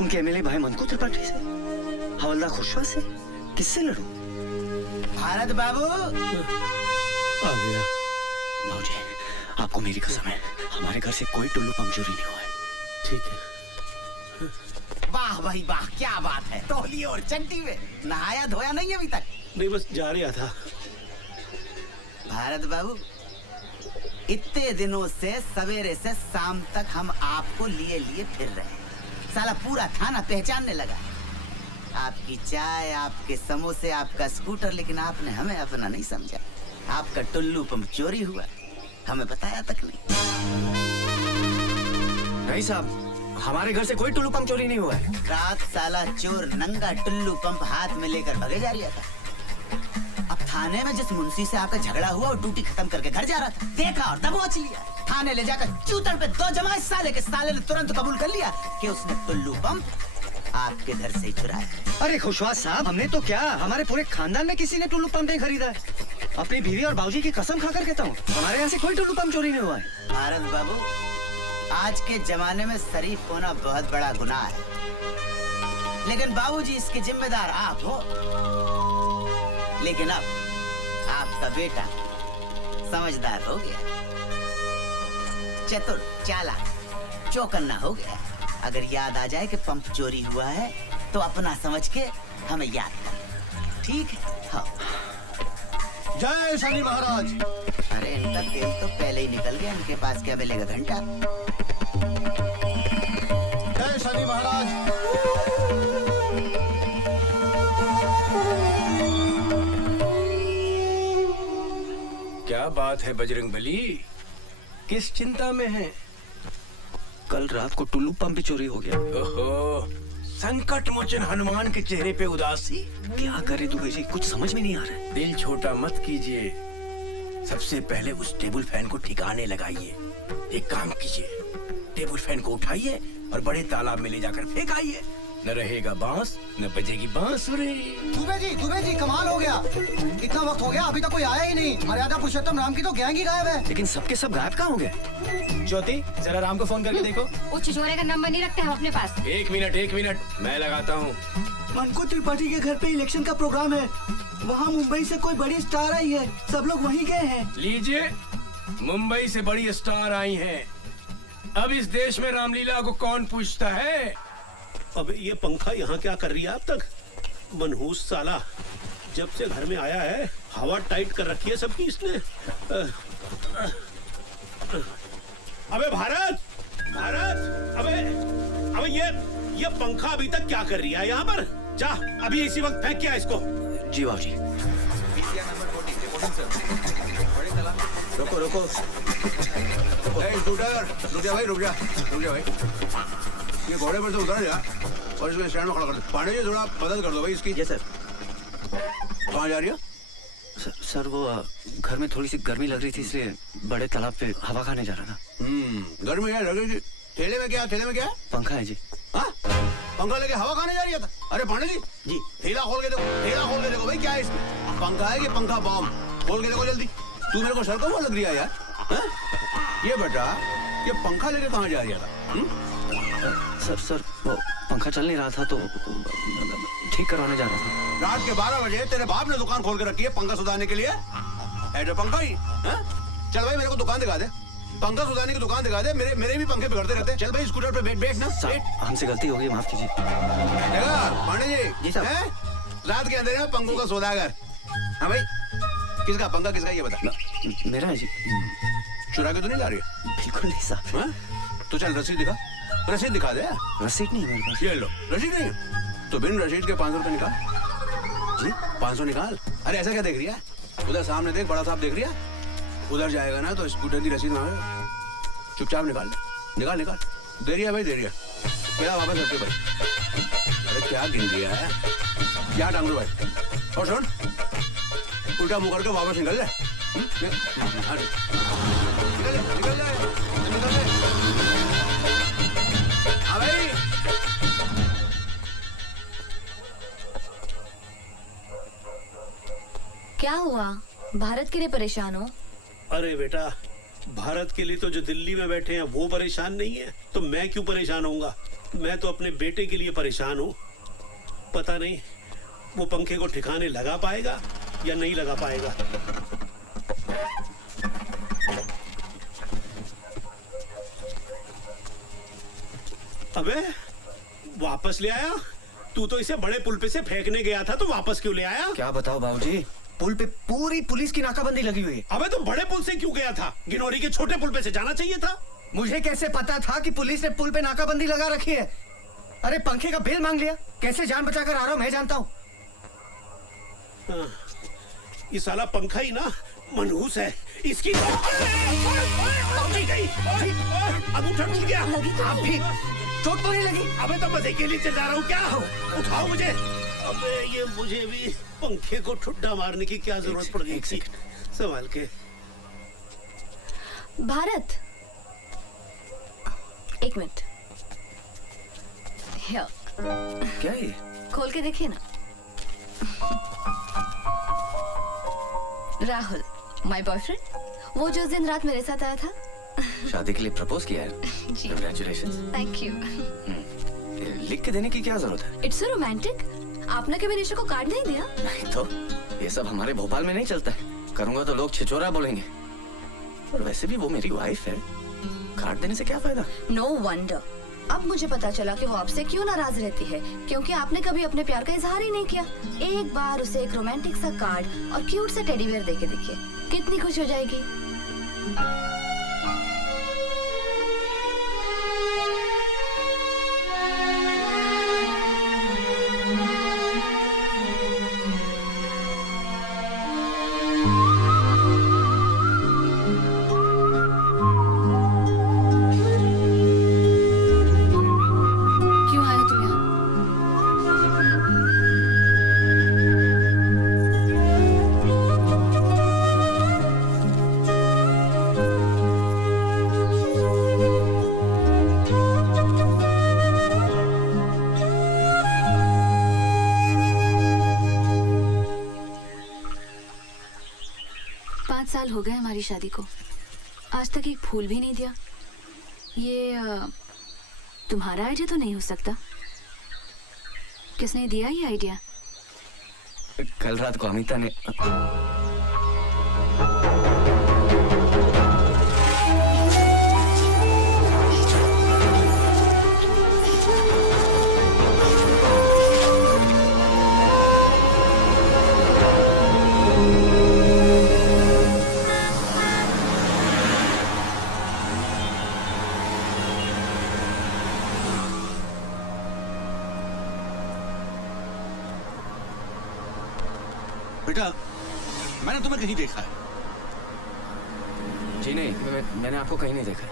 उनके एमएलए भाई मंकू त्रिपाठी से, हवलदार खुशवा से, किससे लड़ूं? भारत बाबू आ गया। बाबूजी आपको मेरी कसम है, हमारे घर से कोई टुल्लू पंप चोरी नहीं हुआ है। ठीक है। वाह भाई वाह, क्या बात है। तौली और चंटी में नहाया धोया नहीं अभी तक? नहीं बस जा रहा था। भारत बाबू, इतने दिनों से सवेरे से शाम तक हम आपको लिए लिए फिर रहे हैं। साला पूरा थाना पहचानने लगा। आपकी चाय, आपके समोसे, आपका स्कूटर, लेकिन आपने हमें अपना नहीं समझा। आपका टुल्लू पंप चोरी हुआ, हमें बताया तक नहीं। नहीं साहब, हमारे घर से कोई टुल्लू पंप चोरी नहीं हुआ है। रात साला चोर नंगा टुल्लू पंप हाथ में लेकर भगे जा रहा था। अब थाने में जिस मुंशी से आपका झगड़ा हुआ वो ड्यूटी खत्म करके घर जा रहा था, देखा और दबोच लिया। थाने ले जाकर चूतड़ पे 2 जमाए साले के। साले ने तुरंत कबूल कर लिया कि उसने टुल्लू पंप आपके घर से ही चुराया। अरे खुशवा साहब, हमने तो क्या, हमारे पूरे खानदान में किसी ने टुल्लू पंप नहीं खरीदा है। अपनी बीवी और बाबूजी की कसम खाकर कहता हूँ, हमारे यहाँ से कोई टुल्लू पंप चोरी नहीं हुआ है। भारत बाबू, आज के जमाने में शरीफ होना बहुत बड़ा गुनाह है, लेकिन बाबूजी इसके जिम्मेदार आप हो। लेकिन अब आपका बेटा समझदार हो गया, चतुर, चालाक, चौकन्ना हो गया। अगर याद आ जाए कि पंप चोरी हुआ है तो अपना समझ के हमें याद कर, ठीक है? हाँ। जय शनि महाराज। अरे इनका तेल तो पहले ही निकल गया, इनके पास क्या मिलेगा घंटा? जय शनि महाराज। क्या बात है बजरंगबली, किस चिंता में है? कल रात को टुल्लू पंप भी चोरी हो गया। ओहो, संकट मोचन हनुमान के चेहरे पे उदासी। क्या करे दुबे जी, कुछ समझ में नहीं आ रहा है। दिल छोटा मत कीजिए, सबसे पहले उस टेबल फैन को ठिकाने लगाइए। एक काम कीजिए, टेबल फैन को उठाइए और बड़े तालाब में ले जाकर फेंक आइए। न रहेगा बांस, न बजेगी बांसुरी। दुबे जी कमाल हो गया। इतना वक्त हो गया अभी तक कोई आया ही नहीं। मर्यादा पुरुषोत्तम राम की तो गैंग ही गायब है। लेकिन सबके सब गायब कहाँ हो गए? ज्योति जरा राम को फोन करके देखो। वो छिछोरे का नंबर नहीं रखते हम अपने पास। एक मिनट, मैं लगाता हूँ। मनकू त्रिपाठी के घर पे इलेक्शन का प्रोग्राम है। वहाँ मुंबई से कोई बड़ी स्टार आई है, सब लोग वहीं गए हैं। लीजिए, मुंबई से बड़ी स्टार आई हैं। अब इस देश में रामलीला को कौन पूछता है? अबे ये पंखा यहाँ क्या कर रही है अब तक? मनहूस साला, जब से घर में आया है हवा टाइट कर रखी है सबकी इसने। अबे भारत, अबे ये पंखा अभी तक क्या कर रही है यहाँ पर? जा अभी इसी वक्त फेंक के आ इसको। जी बाबू जी। रुको रुक जा भाई। ये घोड़े पर से उतर जा और इसको स्टैंड में खड़ा कर दो। पांडे जी थोड़ा मदद कर दो भाई इसकी। Yes sir. कहाँ जा रही है? सर वो घर में थोड़ी सी गर्मी लग रही थी, इसलिए बड़े तालाब पे हवा खाने जा रहा था। गर्मी क्या लग रही थी? ठेले में क्या? पंखा है जी। हाँ, पंखा लेके हवा खाने जा रही था? अरे पांडे जी ठेला खोल के देखो भाई, क्या है इसमें? पंखा है कि पंखा बॉम्ब? खोल के देखो जल्दी। तू मेरे को सर को वो लग रही है यार। ये बेटा, ये पंखा लेके कहाँ जा रही था? सर वो पंखा चल नहीं रहा था तो ठीक करवाने जा रहा था। रात के 12 बजे तेरे बाप ने दुकान खोल के रखी है पंखा सुधारने के लिए? ऐसा पंखा ही? चल भाई मेरे को दुकान दिखा दे, पंखा सुधारने की दुकान दिखा दे। मेरे भी पंखे बिगड़ते रहते हैं। चल भाई स्कूटर पे बैठ ना। हमसे गलती हो गई, माफ कीजिए। पांडे जी साहब, रात के अंधेरे में पंखों का सौदागर। हाँ भाई, किसका पंखा किसका ये बता। मेरा है जी। चुरा के तो नहीं ला रही है? बिल्कुल नहीं साहब। तो चल रसीद दिखा, रसीद दिखा दे। रसीद नहीं है मेरे पास। ये लो, रसीद नहीं है तो बिन रसीद के 500 रुपए निकाल। जी 500 निकाल। अरे ऐसा क्या देख रही है? उधर सामने देख, बड़ा साहब देख रही है। उधर जाएगा ना तो स्कूटर की रसीद मांगे, चुपचाप निकाल। दे रही है भाई, दे रही है। मेरा वापस रखते भाई। अरे क्या गिन दिया है? क्या टांग दो भाई। और सुन, उल्टा मुंह करके वापस निकल ले। निकल ले। हाँ भाई। क्या हुआ? भारत के लिए परेशान हो? अरे बेटा, भारत के लिए तो जो दिल्ली में बैठे हैं वो परेशान नहीं है, तो मैं क्यों परेशान होऊंगा? मैं तो अपने बेटे के लिए परेशान हूँ। पता नहीं वो पंखे को ठिकाने लगा पाएगा या नहीं लगा पाएगा। अबे वापस ले आया? तू तो इसे बड़े पुल पे से फेंकने गया था, तो वापस क्यों ले आया? क्या बताओ बाबूजी, पुल पे पूरी पुलिस की नाकाबंदी लगी हुई है। अबे तो बड़े पुल से क्यों गया था? गिनौरी के छोटे पुल पे से जाना चाहिए था। मुझे कैसे पता था कि पुलिस ने पुल पे नाकाबंदी लगा रखी है? अरे पंखे का बिल मांग लिया, कैसे जान बचाकर आ रहा हूँ मैं जानता हूँ। ये साला पंखा ही ना मनहूस है। इसकी अंगूठा टूट गया। आप भी चोट तो नहीं लगी? अबे तो मजे के लिए चल जा रहा हूँ क्या? उठाओ मुझे। अबे ये मुझे भी पंखे को ठुड्डा मारने की क्या जरूरत पड़ गई थी? संभाल के। भारत, एक मिनट। क्या है? खोल के देखिए ना। राहुल, माय बॉयफ्रेंड, वो जो उस दिन रात मेरे साथ आया था। शादी के लिए प्रपोज किया है? जी। Congratulations। Thank you. लिख के देने की क्या जरूरत है? It's so romantic. आपने कभी निशा को कार्ड नहीं दिया? नहीं तो ये सब हमारे भोपाल में नहीं चलता है। करूंगा तो लोग छिछोरा बोलेंगे। और वैसे भी वो मेरी वाइफ है, कार्ड देने से क्या फायदा? No wonder. अब मुझे पता चला कि वो आपसे क्यों नाराज रहती है, क्योंकि आपने कभी अपने प्यार का इजहार ही नहीं किया। एक बार उसे एक रोमांटिक सा कार्ड और क्यूट सा टेडी बियर देके देखिए, कितनी खुश हो जाएगी। शादी को, आज तक एक फूल भी नहीं दिया। ये तुम्हारा आइडिया तो नहीं हो सकता। किसने दिया ये आइडिया? कल रात को अमिता ने। बेटा, मैंने तुम्हें कहीं देखा है? जी नहीं, मैंने आपको कहीं नहीं देखा।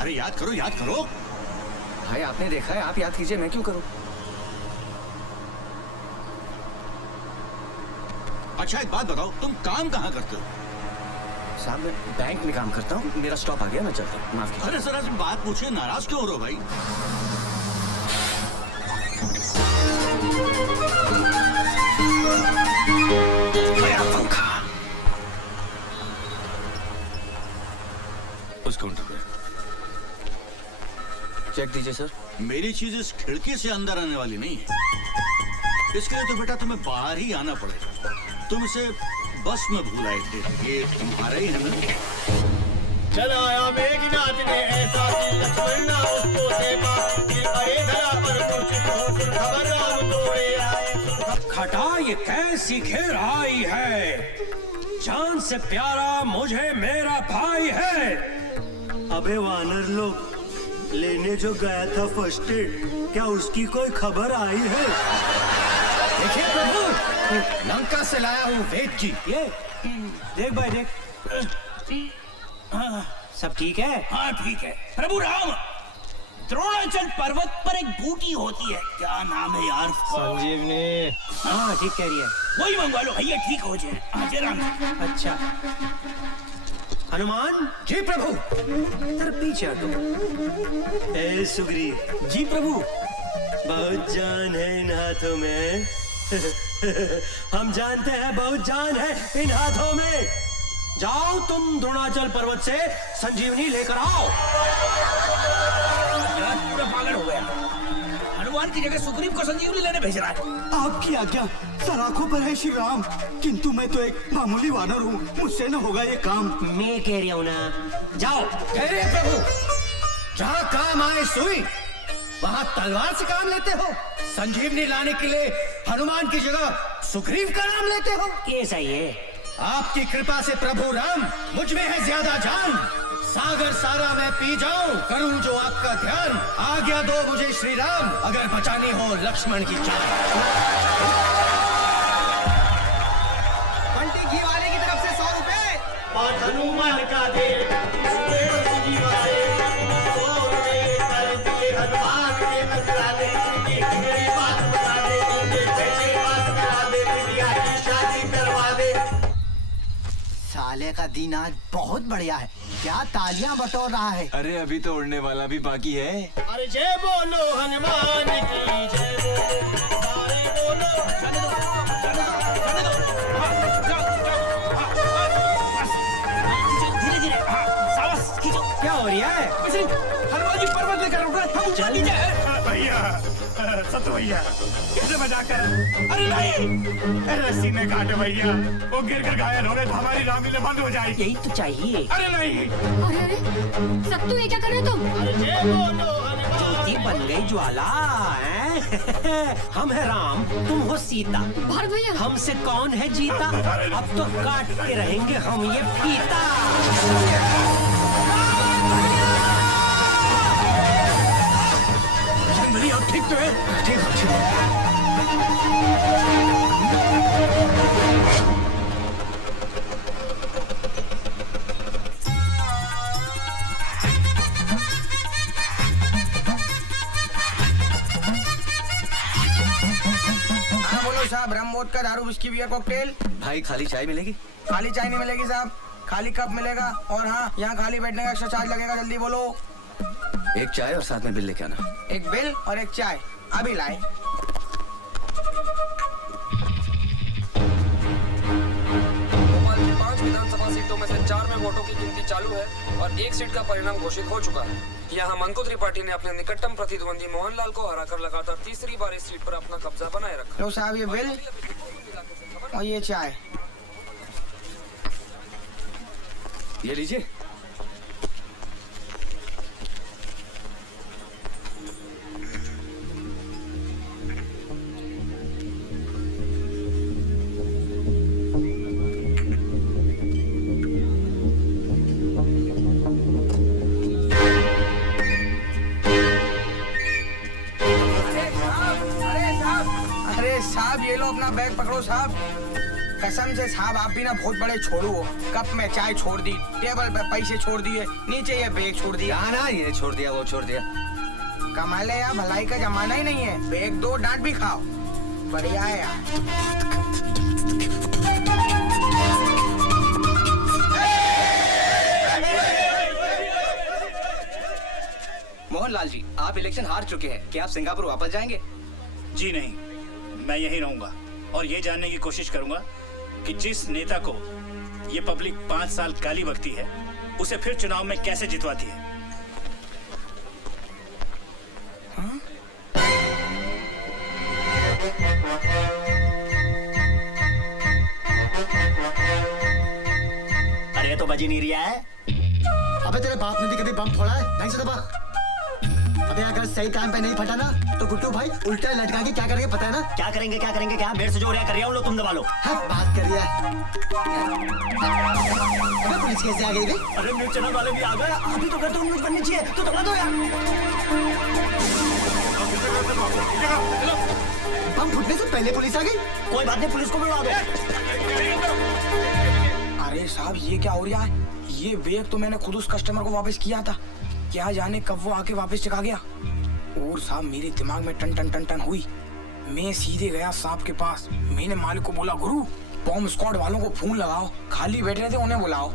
अरे याद करो, याद करो। भाई आपने देखा है, आप याद कीजिए, मैं क्यों करूं? अच्छा एक बात बताओ, तुम काम कहाँ करते हो? साहब मैं बैंक में काम करता हूँ, मेरा स्टॉप आ गया, मैं चलता हूँ, माफ कीजिए। अरे जरा तुम बात पूछे, नाराज क्यों हो रहे हो भाई? पंखा उस काउंटर पे चेक दीजिए सर। मेरी चीज इस खिड़की से अंदर आने वाली नहीं है, इसके लिए तो बेटा तुम्हें बाहर ही आना पड़ेगा। तुम इसे बस में भूल आए थे, ये तुम्हारा ही है ना? चला आया मेघनाथ ने ऐसा कि लक्ष्मण ना उसको सेवा, कि अरे धरा पर मूर्छित हो सुन खबर राम दौड़े आए। खटा ये कैसी घेर आई है, जान से प्यारा मुझे मेरा भाई है। अबे वानर लोग, लेने जो गया था फर्स्ट एड, क्या उसकी कोई खबर आई है? देखिए प्रभु, लंका से लाया हूँ वेद की। ये देख भाई देख। सब ठीक है? हाँ ठीक है। प्रभु राम, द्रोणाचल पर्वत पर एक बूटी होती है, क्या नाम है यार? संजीवनी। हाँ ठीक कह रही है। वही मंगवा लो भैया, ठीक हो जाए। हाँ जय राम। अच्छा हनुमान जी प्रभु। तेरे पीछे हटो। ए सुग्रीव जी प्रभु। बहुत जान है इन हाथों में। हम जानते हैं बहुत जान है इन हाथों में। जाओ तुम द्रोणाचल पर्वत से संजीवनी लेकर आओ। यार पूरा पागल हो गया, हनुमान की जगह सुग्रीव को संजीवनी लेने भेज रहा है। आपकी आज्ञा, सर आंखों पर है श्री राम, किंतु मैं तो एक मामूली वानर हूँ, मुझसे न होगा ये काम। मैं कह रही हूँ ना, जाओ। कह रहे प्रभु, जहाँ काम आए सुई, वहाँ तलवार से काम लेते हो। संजीवनी लाने के लिए हनुमान की जगह सुग्रीव का नाम लेते हो। कैसा ये? आपकी कृपा से प्रभु राम, मुझ में है ज्यादा जान। सागर सारा मैं पी जाऊं, करूं जो आपका ध्यान। आज्ञा दो मुझे श्री राम, अगर बचानी हो लक्ष्मण की जान। बंटी घी वाले की तरफ से 100 रुपए। और हनुमान का दे, हनुमान के नजराने, एक मेरी बात बता दे, पैसे पास करा दे, बिटिया की शादी करवा दे। साले का दिन आज बहुत बढ़िया है, क्या तालियां बटोर रहा है। अरे अभी तो उड़ने वाला भी बाकी है। अरे जय बोलो हनुमान की जय बोलो, सारे बोलो। जाने दो, जाने दो, जाने दो। हाँ, जाओ, जाओ, हाँ, बस, धीरे धीरे, हाँ, सावस खींचो। क्या हो रहा है? कुछ नहीं, हनुमान जी पर्वत लेकर उड़ रहे, हम उठा लीजिए। भैया, सत भैया, कैसे मजाक कर? अरे नहीं, रस्सी में काटे भैया, वो गिर कर घायल हो गए तो हमारी रामलीला बंद हो जाएगी। यही तो चाहिए। अरे नहीं। अरे अरे, सत्तू ये क्या कर रहे हो तुम? अरे जय बोलो ज्योति बन गई ज्वाला है। हम है राम, तुम हो सीता। भारत भैया, हमसे कौन है जीता? अब तो काटते रहेंगे हम ये फीता। आप ठीक तो है? ठीक हो, ठीक हो। बोलो साहब, रम वोदका, दारू, विस्की, बियर, कॉकटेल। भाई खाली चाय मिलेगी? खाली चाय नहीं मिलेगी साहब, खाली कप मिलेगा। और हाँ, यहाँ खाली बैठने का एक्स्ट्रा चार्ज लगेगा, जल्दी बोलो। एक चाय और साथ में बिल लेके आना। एक बिल और एक चाय, अभी लाए। सेक्शन 4 में वोटों की गिनती चालू है और एक सीट का परिणाम घोषित हो चुका है। यहाँ मंकु त्रिपाठी ने अपने निकटतम प्रतिद्वंदी मोहनलाल को हराकर लगातार तीसरी बार इस सीट पर अपना कब्जा बनाए रखा। लो साहब ये बिल और ये चाय। ये लीजिए। साहब ये लो अपना बैग पकड़ो साहब। कसम से साहब आप भी ना बहुत बड़े छोड़ू हो। कप में चाय छोड़ दी, टेबल पे पैसे छोड़ दिए, नीचे ये बैग छोड़ दिया। ना ये छोड़ दिया वो छोड़ दिया। कमाल है यार, भलाई का जमाना ही नहीं है। बैग दो डांट भी खाओ, बढ़िया है यार। मोहनलाल जी, आप इलेक्शन हार चुके हैं, क्या आप सिंगापुर वापस जाएंगे? जी नहीं, मैं यहीं रहूंगा और ये जानने की कोशिश करूंगा कि जिस नेता को ये पब्लिक 5 साल गाली बकती है उसे फिर चुनाव में कैसे जितवाती है। अरे तो बजी नहीं रिया है। अबे तेरे बाप ने भी कभी बम फोड़ा है? नहीं से दबा। अबे अगर सही टाइम पे नहीं फटा ना तो गुड्डू भाई उल्टा लटका के क्या करेंगे पता है ना? क्या करेंगे क्या बेर से जो रहा कर रहा हूँ, लो तुम दबा लो। हाँ, बात करिए। अबे पुलिस कैसे आ गई बे? अरे न्यूज चैनल वाले भी आ गए। अभी तो कहते हो न्यूज बननी चाहिए तो दबा दो यार। बम फूटने से पहले पुलिस आ गई। कोई बात नहीं, पुलिस को बुला दो। अरे साहब ये क्या हो रहा है? ये बैग तो मैंने खुद उस कस्टमर को वापस किया था, क्या जाने कब वो आके वापस चला गया। और साहब मेरे दिमाग में टन टन टन टन हुई। मैं सीधे गया साहब के पास। मैंने मालिक को बोला, गुरु बॉम्ब स्क्वाड वालों को फोन लगाओ, खाली बैठ रहे थे उन्हें बुलाओ।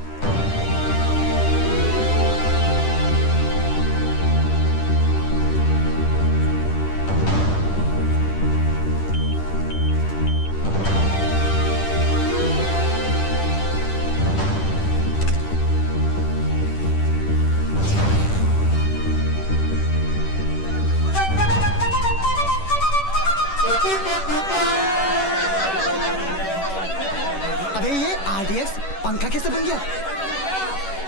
अबे ये RDX पंखा कैसे बन गया?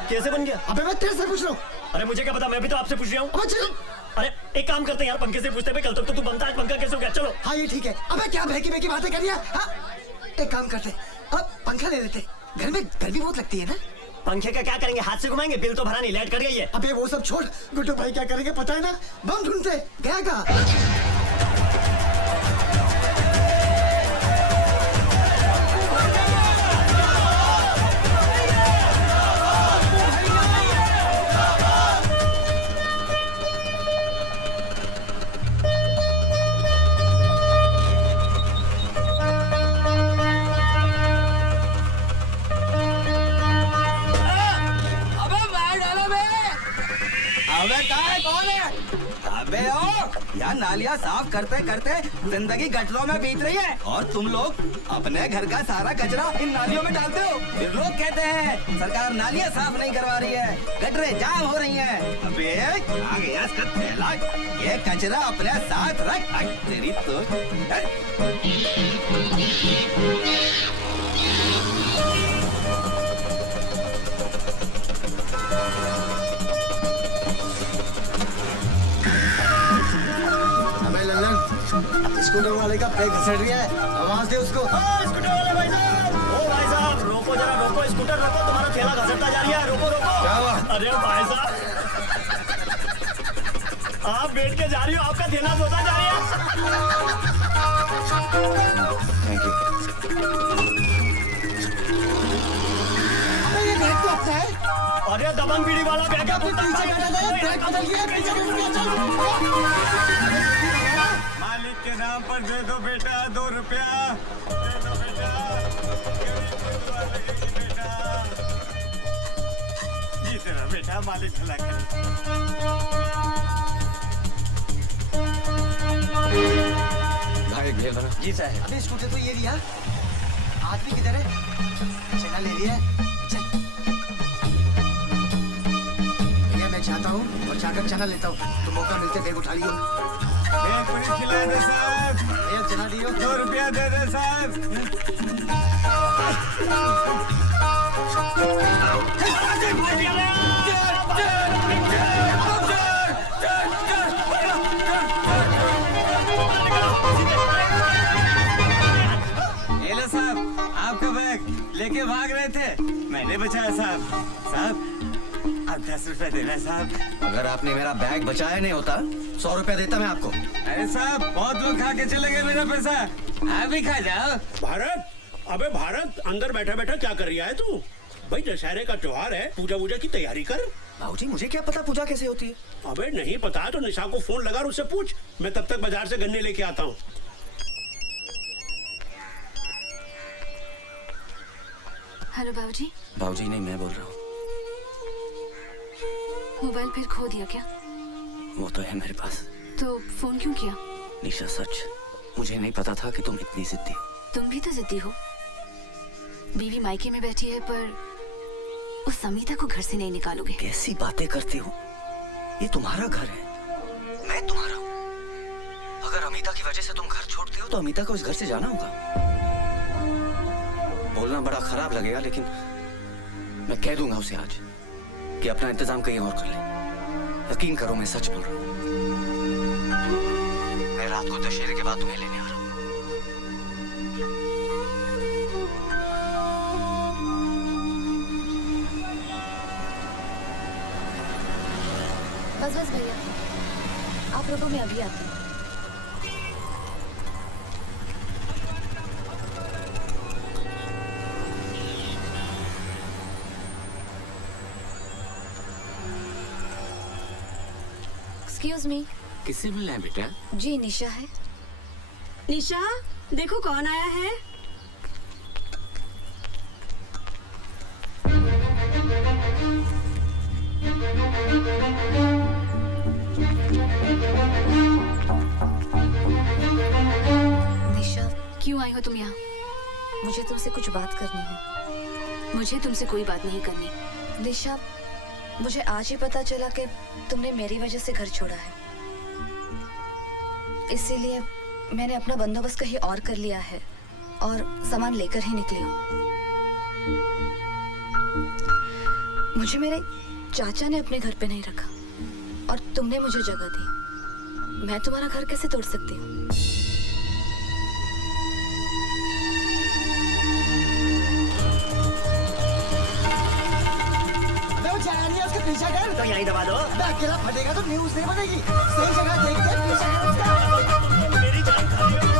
कैसे बन गया? अबे मैं तेरे से पूछ रहा हूँ। अरे मुझे क्या पता, मैं भी तो आपसे पूछ रहा हूँ। अबे चल। अरे एक काम करते हैं यार, पंखे से पूछते पे कल तक तो तू बनता है, पंखा कैसे हो गया? चलो। हाँ ये ठीक है। अबे क्या बहकी बहकी बातें कर रही है? हाँ? एक काम करते, अब पंखा ले लेते। घर में गर्मी बहुत लगती है ना? पंखे का क्या करेंगे, हाथ से घुमाएंगे? बिल तो भरा नहीं, लाइट कट गई है। अबे वो सब छोड़, गुड्डू भाई क्या करेंगे पता है ना? बम ढूंढते गया कहाँ? अबे ओ यार, नालियाँ साफ करते करते जिंदगी गटरों में बीत रही है और तुम लोग अपने घर का सारा कचरा इन नालियों में डालते हो। फिर लोग कहते हैं सरकार नालियाँ साफ नहीं करवा रही है, गटरें जाम हो रही हैं। अबे आ गया इसका थैला, ये कचरा अपने साथ रख। तेरी तो स्कूटर वाले का ब्रेक घसट गया है, आवाज दे उसको। स्कूटर वाले भाई साहब, ओ भाई साहब रोको जरा, रोको स्कूटर रोको, तुम्हारा ठेला घसटता जा रहा है, रोको रोको। क्या हुआ? अरे भाई साहब आप बैठ के जा रही हो, आपका ठेला धोता जा रहा है। Thank you. अबे ये बैग तो अपना है। अरे दबंग बीड़ी वाला बैग है, पीछे बैठा था, ब्रेक बदल गया, पीछे बैठ गया। चल मालिक के नाम पर दे दो बेटा 2 रुपया, दे दो बेटा, बेटा जीते रहो बेटा, मालिक भला करे। भाई भेल बना। जी सर। अबे स्कूटर तो ये लिया, आदमी किधर है? चला ले लिया। चल जाता हूँ और जाकर चना लेता हूँ, तो मौका मिलते बैग उठा लियो। एक पूरी खिला दे साहब। एक चना दियो। 2 रुपया दे दे साहब। ये लो साहब, आपका बैग लेके भाग रहे थे, मैंने बचाया साहब। साहब आप 10 रुपए देना साहब। अगर आपने मेरा बैग बचाया नहीं होता 100 रुपया देता मैं आपको। अरे साहब बहुत लोग खा के चले गए मेरा पैसा, आप भी खा जाओ। भारत, अबे भारत, अंदर बैठा बैठा क्या कर रहा है तू? भाई दशहरे का त्योहार है, पूजा वूजा की तैयारी कर। बाबूजी मुझे क्या पता पूजा कैसे होती है? अबे नहीं पता तो निशा को फोन लगा और उससे पूछ, मैं तब तक बाजार से गन्ने लेके आता हूँ। हेलो बाबूजी। बाबूजी नहीं, मैं बोल रहा हूँ। मोबाइल फिर खो दिया क्या? वो तो है मेरे पास। तो फोन क्यों किया? निशा सच, मुझे नहीं पता था कि तुम इतनी जिद्दी हो। तुम भी तो जिद्दी हो। बीवी मायके में बैठी है पर उस समीता को घर से नहीं निकालोगे। कैसी बातें करती हो? ये तुम्हारा घर है, मैं तुम्हारा हूँ। अगर अमिता की वजह से तुम घर छोड़ते हो तो अमिता को इस घर से जाना होगा। बोलना बड़ा खराब लगेगा लेकिन मैं कह दूंगा उसे आज कि अपना इंतजाम कहीं और कर ले। यकीन करो मैं सच बोल रहा हूँ। मैं रात को दशहरे के बाद तुम्हें लेने आ रहा हूँ। बस बस भैया, आप रुको, मैं अभी आती हूँ। Excuse me. किससे मिलना है बेटा? जी निशा है। निशा, देखो कौन आया है। निशा, क्यों आई हो तुम यहाँ? मुझे तुमसे कुछ बात करनी है। मुझे तुमसे कोई बात नहीं करनी। निशा, मुझे आज ही पता चला कि तुमने मेरी वजह से घर छोड़ा है, इसीलिए मैंने अपना बंदोबस्त कहीं और कर लिया है और सामान लेकर ही निकली हूँ। मुझे मेरे चाचा ने अपने घर पे नहीं रखा और तुमने मुझे जगह दी। मैं तुम्हारा घर कैसे तोड़ सकती हूँ? उसका पीछा कर तो यहीं दबा दो। अकेला फटेगा तो न्यूज़ नहीं बनेगी। सही जगह देख के पीछा कर उसका। मेरी जान खा रही हो।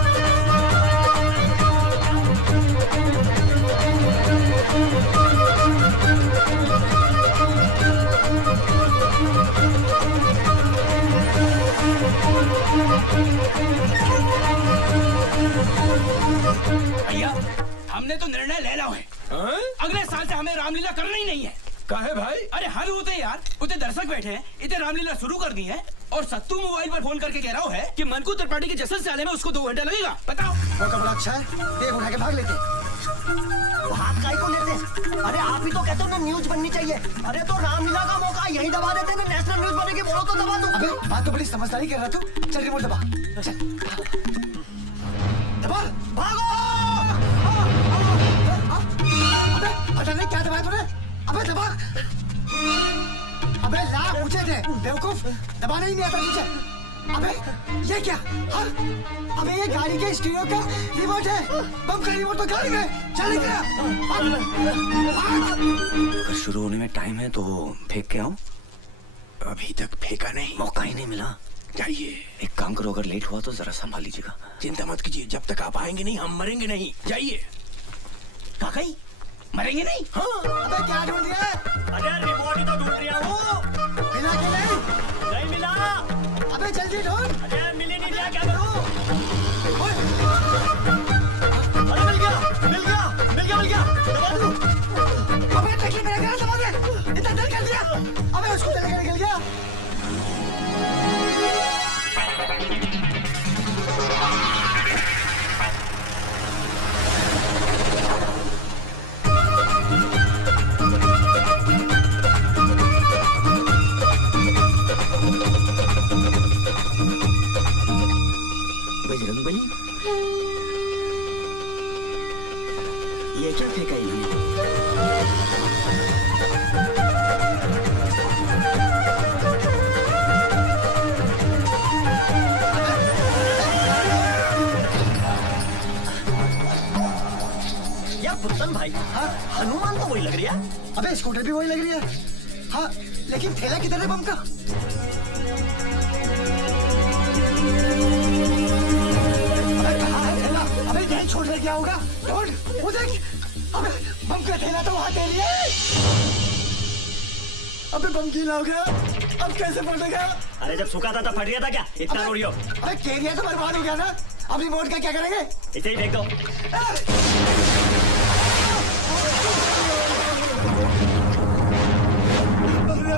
भैया हमने तो निर्णय ले लो है। अगले साल से हमें रामलीला करना ही नहीं है। काहे भाई? अरे हद होते यार, उतने दर्शक बैठे हैं, इतने रामलीला शुरू कर दी है और सत्तू मोबाइल पर फोन करके कह रहा है कि मनकू त्रिपाठी के जश्न से आने में उसको 2 घंटा लगेगा। बताओ। मौका बड़ा अच्छा है, देख उठा के भाग लेते। भाग काहे को लेते? अरे आप ही तो कहते हो ना न्यूज बननी चाहिए। अरे तो रामलीला का मौका यहीं दबा देते ना, नेशनल न्यूज बनेगी, बोलो तो दबा दो। अबे बात तो बड़ी समझदारी कर रहा तू। चल रिमोट दबा, चल दबा, भागो। अबे पता नहीं क्या दबाया तूने। अबे दबा। अबे ला ऊंचे दे बेवकूफ, दबाना ही नहीं आता नीचे। अबे ये क्या? हाँ? अबे ये गाड़ी के स्टीरियो का रिमोट है। बम का रिमोट तो गाड़ी में। चल गया। अगर शुरू होने में टाइम है तो फेंक के आओ। अभी तक फेंका नहीं, मौका ही नहीं मिला। जाइए। एक काम करो, अगर लेट हुआ तो जरा संभाल लीजिएगा। चिंता मत कीजिए, जब तक आप आएंगे नहीं हम मरेंगे नहीं। जाइए। काका मरेंगे नहीं? हाँ। अबे क्या ढूंढ रहा है? अरे रिमोट ही तो ढूंढ रहा हूँ। मिला कि नहीं? नहीं मिला। अबे जल्दी ढूंढ। अरे मिल ही नहीं रहा, क्या करूँ? अरे मिल गया, मिल गया, मिल गया, मिल गया। दबा दूँ? अबे टकी मेरा घर दबा दे। इतना देर कर दिया। अबे उसको चले गए, निकल गया। वही लग रही है। अबे स्कूटर भी वही लग रही है। हाँ लेकिन थैला किधर है बम का? अबे कहाँ है थैला? अबे यहीं छोड़ कर क्या होगा? ढूंढ, वो देख। अबे बम का थैला तो वहाँ दे लिया। अबे बम गीला हो गया, अब कैसे फटेगा? अरे जब सूखा था तब फट गया था क्या? इतना रोड़ियो। अबे केरिया तो बर्बाद हो गया ना, अब रिमोट का क्या करेंगे? इसे ही फेंक दो।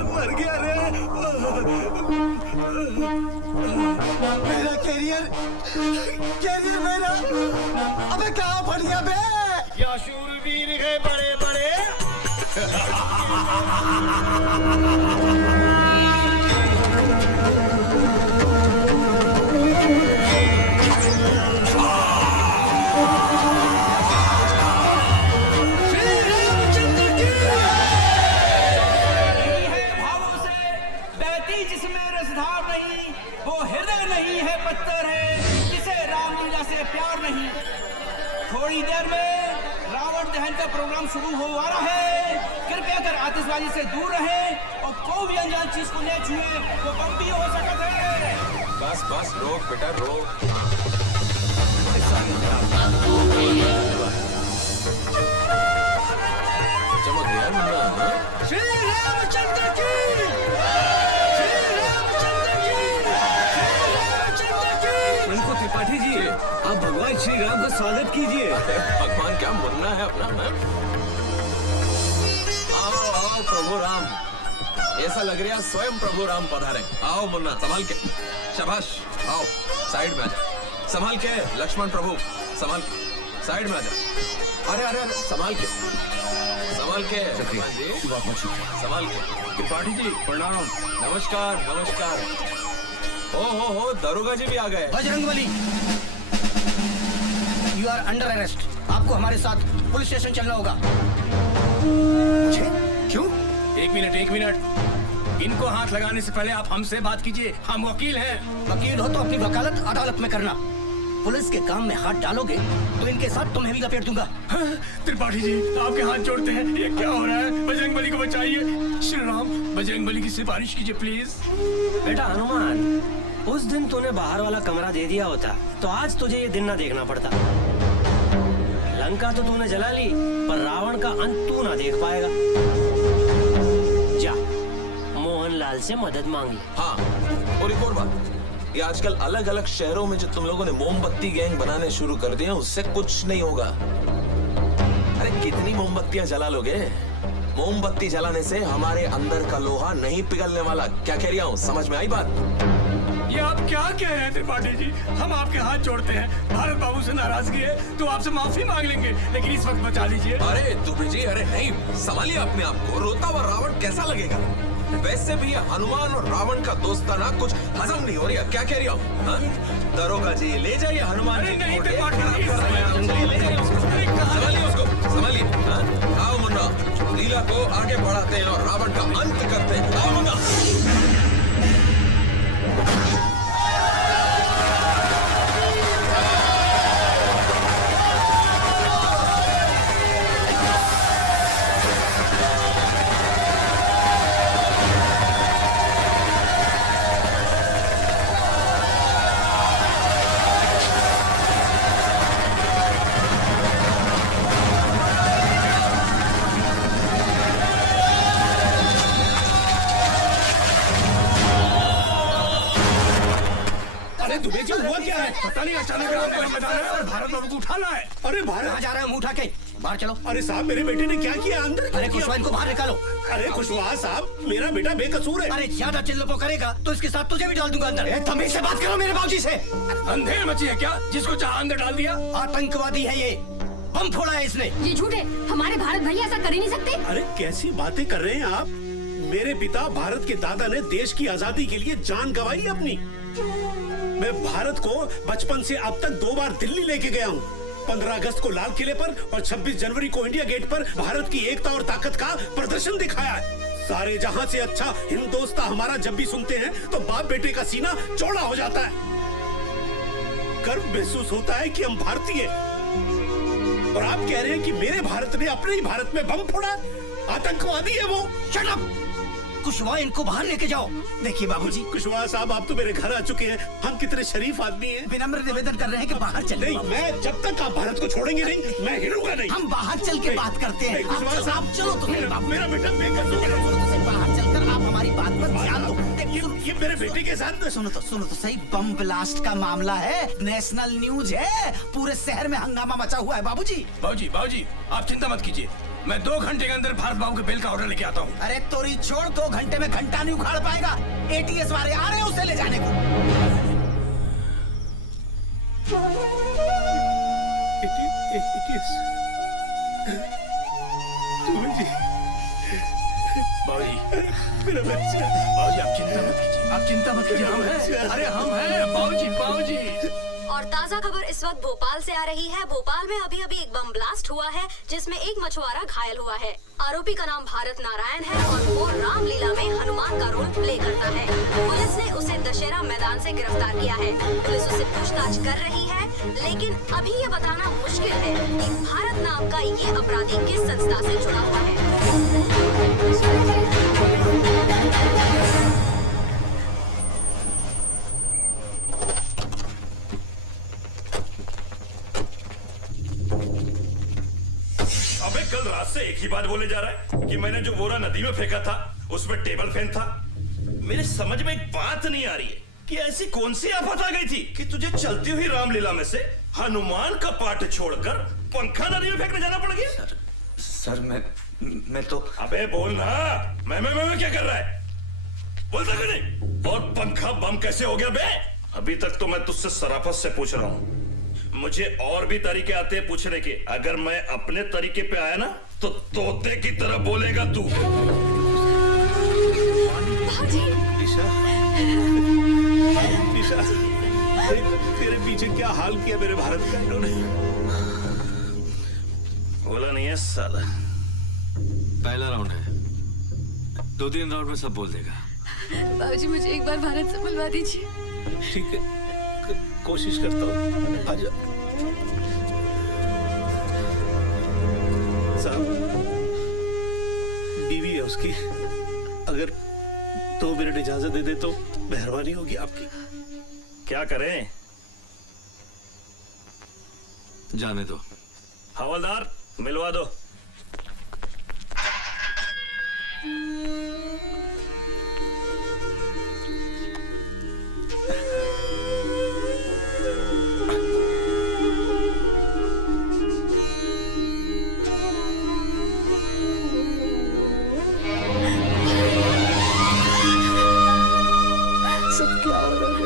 मर गया रे। मेरा कैरियर मेरा, अबे कहाँ फट गया बे? या शूरवीर है बड़े बड़े। जिसमें रसधार नहीं वो हृदय नहीं है पत्थर है जिसे रामलीला से प्यार नहीं। थोड़ी देर में रावण दहन का प्रोग्राम शुरू हो रहा है। कृपया कर आतिशबाजी से दूर रहें और कोई भी अनजान चीज को ले छुए, वो बम भी हो सकता है। बस बस रोक बेटा रोक। चमक गया मुन्ना। श्री रामचंद्र की। त्रिपाठी जी, आप भगवान श्री राम का स्वागत कीजिए। भगवान क्या मुन्ना है अपना। आओ आओ प्रभु राम, ऐसा लग रहा है स्वयं प्रभु राम पधारे। आओ मुन्ना संभाल के, शाबाश। आओ साइड में आजा, संभाल के। लक्ष्मण प्रभु संभाल के, साइड में आजा। अरे अरे अरे संभाल के, संभाल के भगवान जी, संभाल के। त्रिपाठी जी प्रणाम। नमस्कार नमस्कार। हो दरोगा जी भी आ गए। Bajrangbali, you are under arrest. आपको हमारे साथ पुलिस स्टेशन चलना होगा। क्यों? एक मिनट। इनको हाथ लगाने से पहले आप हमसे बात कीजिए, हम वकील हैं। वकील हो तो अपनी वकालत अदालत में करना। पुलिस के काम में हाथ डालोगे तो इनके साथ तुम्हें भी लपेट दूंगा। त्रिपाठी जी आपके हाथ जोड़ते हैं, ये क्या हो रहा है? बजरंगबली को बचाइए। श्री राम, बजरंगबली की सिफारिश कीजिए प्लीज। बेटा हनुमान, उस दिन तूने बाहर वाला कमरा दे दिया होता तो आज तुझे ये दिन ना देखना पड़ता। लंका तो तूने जला ली, पर रावण का अंत तू ना देख पाएगा। जा मोहनलाल से मदद मांग ले। हाँ, और एक और बात, ये आजकल अलग अलग शहरों में जो तुम लोगों ने मोमबत्ती गैंग बनाने शुरू कर दिए, उससे कुछ नहीं होगा। अरे कितनी मोमबत्तियां जला लोगे? मोमबत्ती जलाने से हमारे अंदर का लोहा नहीं पिघलने वाला। क्या कह रहा हूँ, समझ में आई बात? ये आप क्या कह रहे हैं त्रिपाठी जी? हम आपके हाथ जोड़ते हैं। भारत बाबू से नाराजगी है तो आपसे माफी मांग लेंगे, लेकिन इस वक्त बचा लीजिए। अरे दुबे जी, अरे नहीं, संभालिए अपने आप को। रोता हुआ रावण कैसा लगेगा? वैसे भी हनुमान और रावण का दोस्ताना कुछ हजम नहीं हो रहा। क्या कह रही हूँ? दरोगा जी ले जाइए हनुमान जी। नहीं, संभालिए उसको, संभालिए। आओ मुन्ना, लीला को आगे बढ़ाते हैं और रावण का अंत करते हैं। आओ मुन्ना। दुबे जी हुआ क्या है? पता नहीं, अचानक भारत बाबू को उठाना है। अरे भारत कहाँ जा रहे हैं? मुंह उठा के बाहर चलो। अरे साहब, मेरे बेटे ने क्या किया? अंदर अरे खुशवा, इनको बाहर निकालो। अरे खुशवा साहब, मेरा बेटा बेकसूर है। अरे ज्यादा चिल्लपो करेगा तो इसके साथ तुझे भी डाल दूंगा अंदर। तमीज से बात करो मेरे बाबूजी से। अंधेर मची है क्या? जिसको चाहा अंदर डाल दिया। आतंकवादी है ये, बम फोड़ा है इसने। ये झूठ है, हमारे भारत भैया ऐसा कर ही नहीं सकते। अरे कैसी बातें कर रहे हैं आप? मेरे पिता भारत के दादा ने देश की आजादी के लिए जान गंवाई अपनी। मैं भारत को बचपन से अब तक 2 बार दिल्ली लेके गया हूँ। 15 अगस्त को लाल किले पर और 26 जनवरी को इंडिया गेट पर भारत की एकता और ताकत का प्रदर्शन दिखाया है। सारे जहां से अच्छा हिंदोस्तां हमारा जब भी सुनते हैं तो बाप बेटे का सीना चौड़ा हो जाता है। गर्व महसूस होता है कि हम भारतीय। और आप कह रहे हैं कि मेरे भारत ने अपने ही भारत में बम फोड़ा? आतंकवादी है वो। Shut up! कुशवाहा, इनको बाहर लेके जाओ। देखिए बाबूजी, कुशवाहा साहब, आप तो मेरे घर आ चुके हैं। हम कितने शरीफ आदमी हैं। विनम्र निवेदन कर रहे हैं कि बाहर चले। नहीं, मैं जब तक आप भारत को छोड़ेंगे नहीं, मैं हिलूंगा नहीं। हम बाहर चल के बात करते हैं। कुशवाहा साहब, चलो तो मेरा बेटा बेकसूर बाहर चलकर आप हमारी बात पर ध्यान दो। ये मेरे बेटे के साथ सुनो तो सही, बम ब्लास्ट का मामला है, नेशनल न्यूज है, पूरे शहर में हंगामा मचा हुआ है बाबूजी। बाबूजी आप चिंता मत कीजिए, मैं 2 घंटे के अंदर भारत बाबू के बिल का ऑर्डर लेके आता हूँ। अरे तोरी छोड़, 2 घंटे में घंटा नहीं उखाड़ पाएगा। एटीएस वाले आ रहे हैं उसे ले जाने को। मेरा बच्चा। बाबूजी आप चिंता मत कीजिए, हम हैं। अरे हम हैं बाबूजी। और ताजा खबर इस वक्त भोपाल से आ रही है। भोपाल में अभी एक बम ब्लास्ट हुआ है जिसमें एक मछुआरा घायल हुआ है। आरोपी का नाम भारत नारायण है और वो रामलीला में हनुमान का रोल प्ले करता है। पुलिस ने उसे दशहरा मैदान से गिरफ्तार किया है। पुलिस उससे पूछताछ कर रही है, लेकिन अभी ये बताना मुश्किल है कि भारत नाम का ये अपराधी किस संस्था से जुड़ा हुआ है। कल रात से एक ही बात बोले जा रहा है कि मैंने जो बोरा नदी में फेंका था उसमें टेबल फैन था। मेरे समझ में एक बात नहीं आ रही है कि ऐसी कौन सी आफत आ गई थी कि तुझे चलती हुई रामलीला में से हनुमान का पाठ छोड़कर पंखा नदी में फेंकने जाना पड़ गया। सर मैं तो। अबे बोल ना, मैं क्या कर रहा है, बोलता क्यों नहीं? और पंखा बम कैसे हो गया बे? अभी तक तो मैं तुझसे शराफत से पूछ रहा हूँ, मुझे और भी तरीके आते हैं पूछने के। अगर मैं अपने तरीके पे आया ना तो तोते की तरह बोलेगा तू। निशा, तेरे पीछे क्या हाल किया मेरे भारत का इन्होंने? बोला नहीं है साला। पहला राउंड है, 2-3 राउंड में सब बोल देगा। बाबूजी मुझे एक बार भारत से मिलवा दीजिए। ठीक है, कोशिश करता हूँ। आजा साहब, बीवी है उसकी, अगर 2 मिनट इजाजत दे दे तो मेहरबानी होगी आपकी। क्या करें? जाने दो। हवलदार मिलवा दो।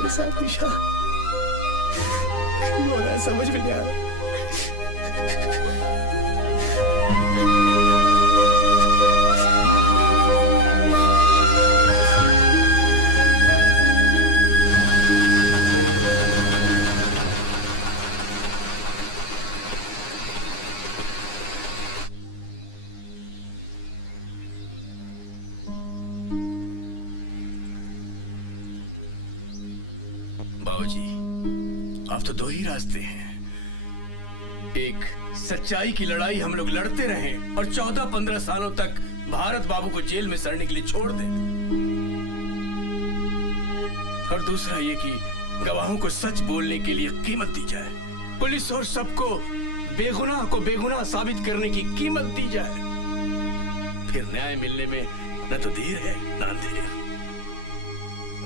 साथ निशा, क्यों हो रहा है समझ में नहीं आ रहा। अब तो 2 ही रास्ते हैं। एक, सच्चाई की लड़ाई हम लोग लड़ते रहें और 14-15 सालों तक भारत बाबू को जेल में सड़ने के लिए छोड़ दें, और दूसरा ये कि गवाहों को सच बोलने के लिए कीमत दी जाए, पुलिस और सबको बेगुनाह को बेगुनाह साबित करने की कीमत दी जाए। फिर न्याय मिलने में न तो देर है न अंधेर।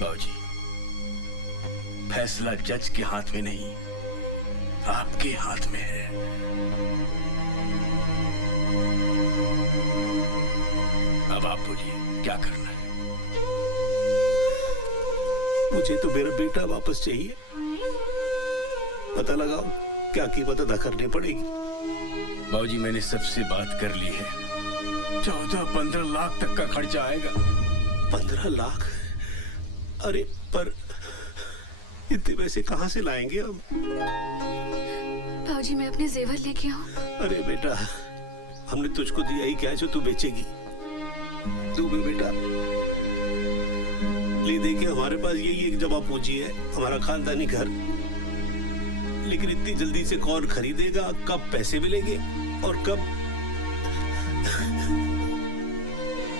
बाबूजी, फैसला जज के हाथ में नहीं, आपके हाथ में है। अब आप बोलिए, क्या करना है? मुझे तो मेरा बेटा वापस चाहिए। पता लगाओ क्या कीमत अदा करनी पड़ेगी। बाबूजी, मैंने सबसे बात कर ली है, 14-15 लाख तक का खर्चा आएगा। 15 लाख? अरे पर इतने पैसे कहाँ से लाएंगे हम? बाबूजी, मैं अपने जेवर लेके आऊं? अरे बेटा, हमने तुझको दिया ही क्या जो तू बेचेगी? तू भी बेटा ले, देखिए हमारे पास यही एक जमा पूंजी है, हमारा खानदानी घर। लेकिन इतनी जल्दी से कौन खरीदेगा, कब पैसे मिलेंगे और कब।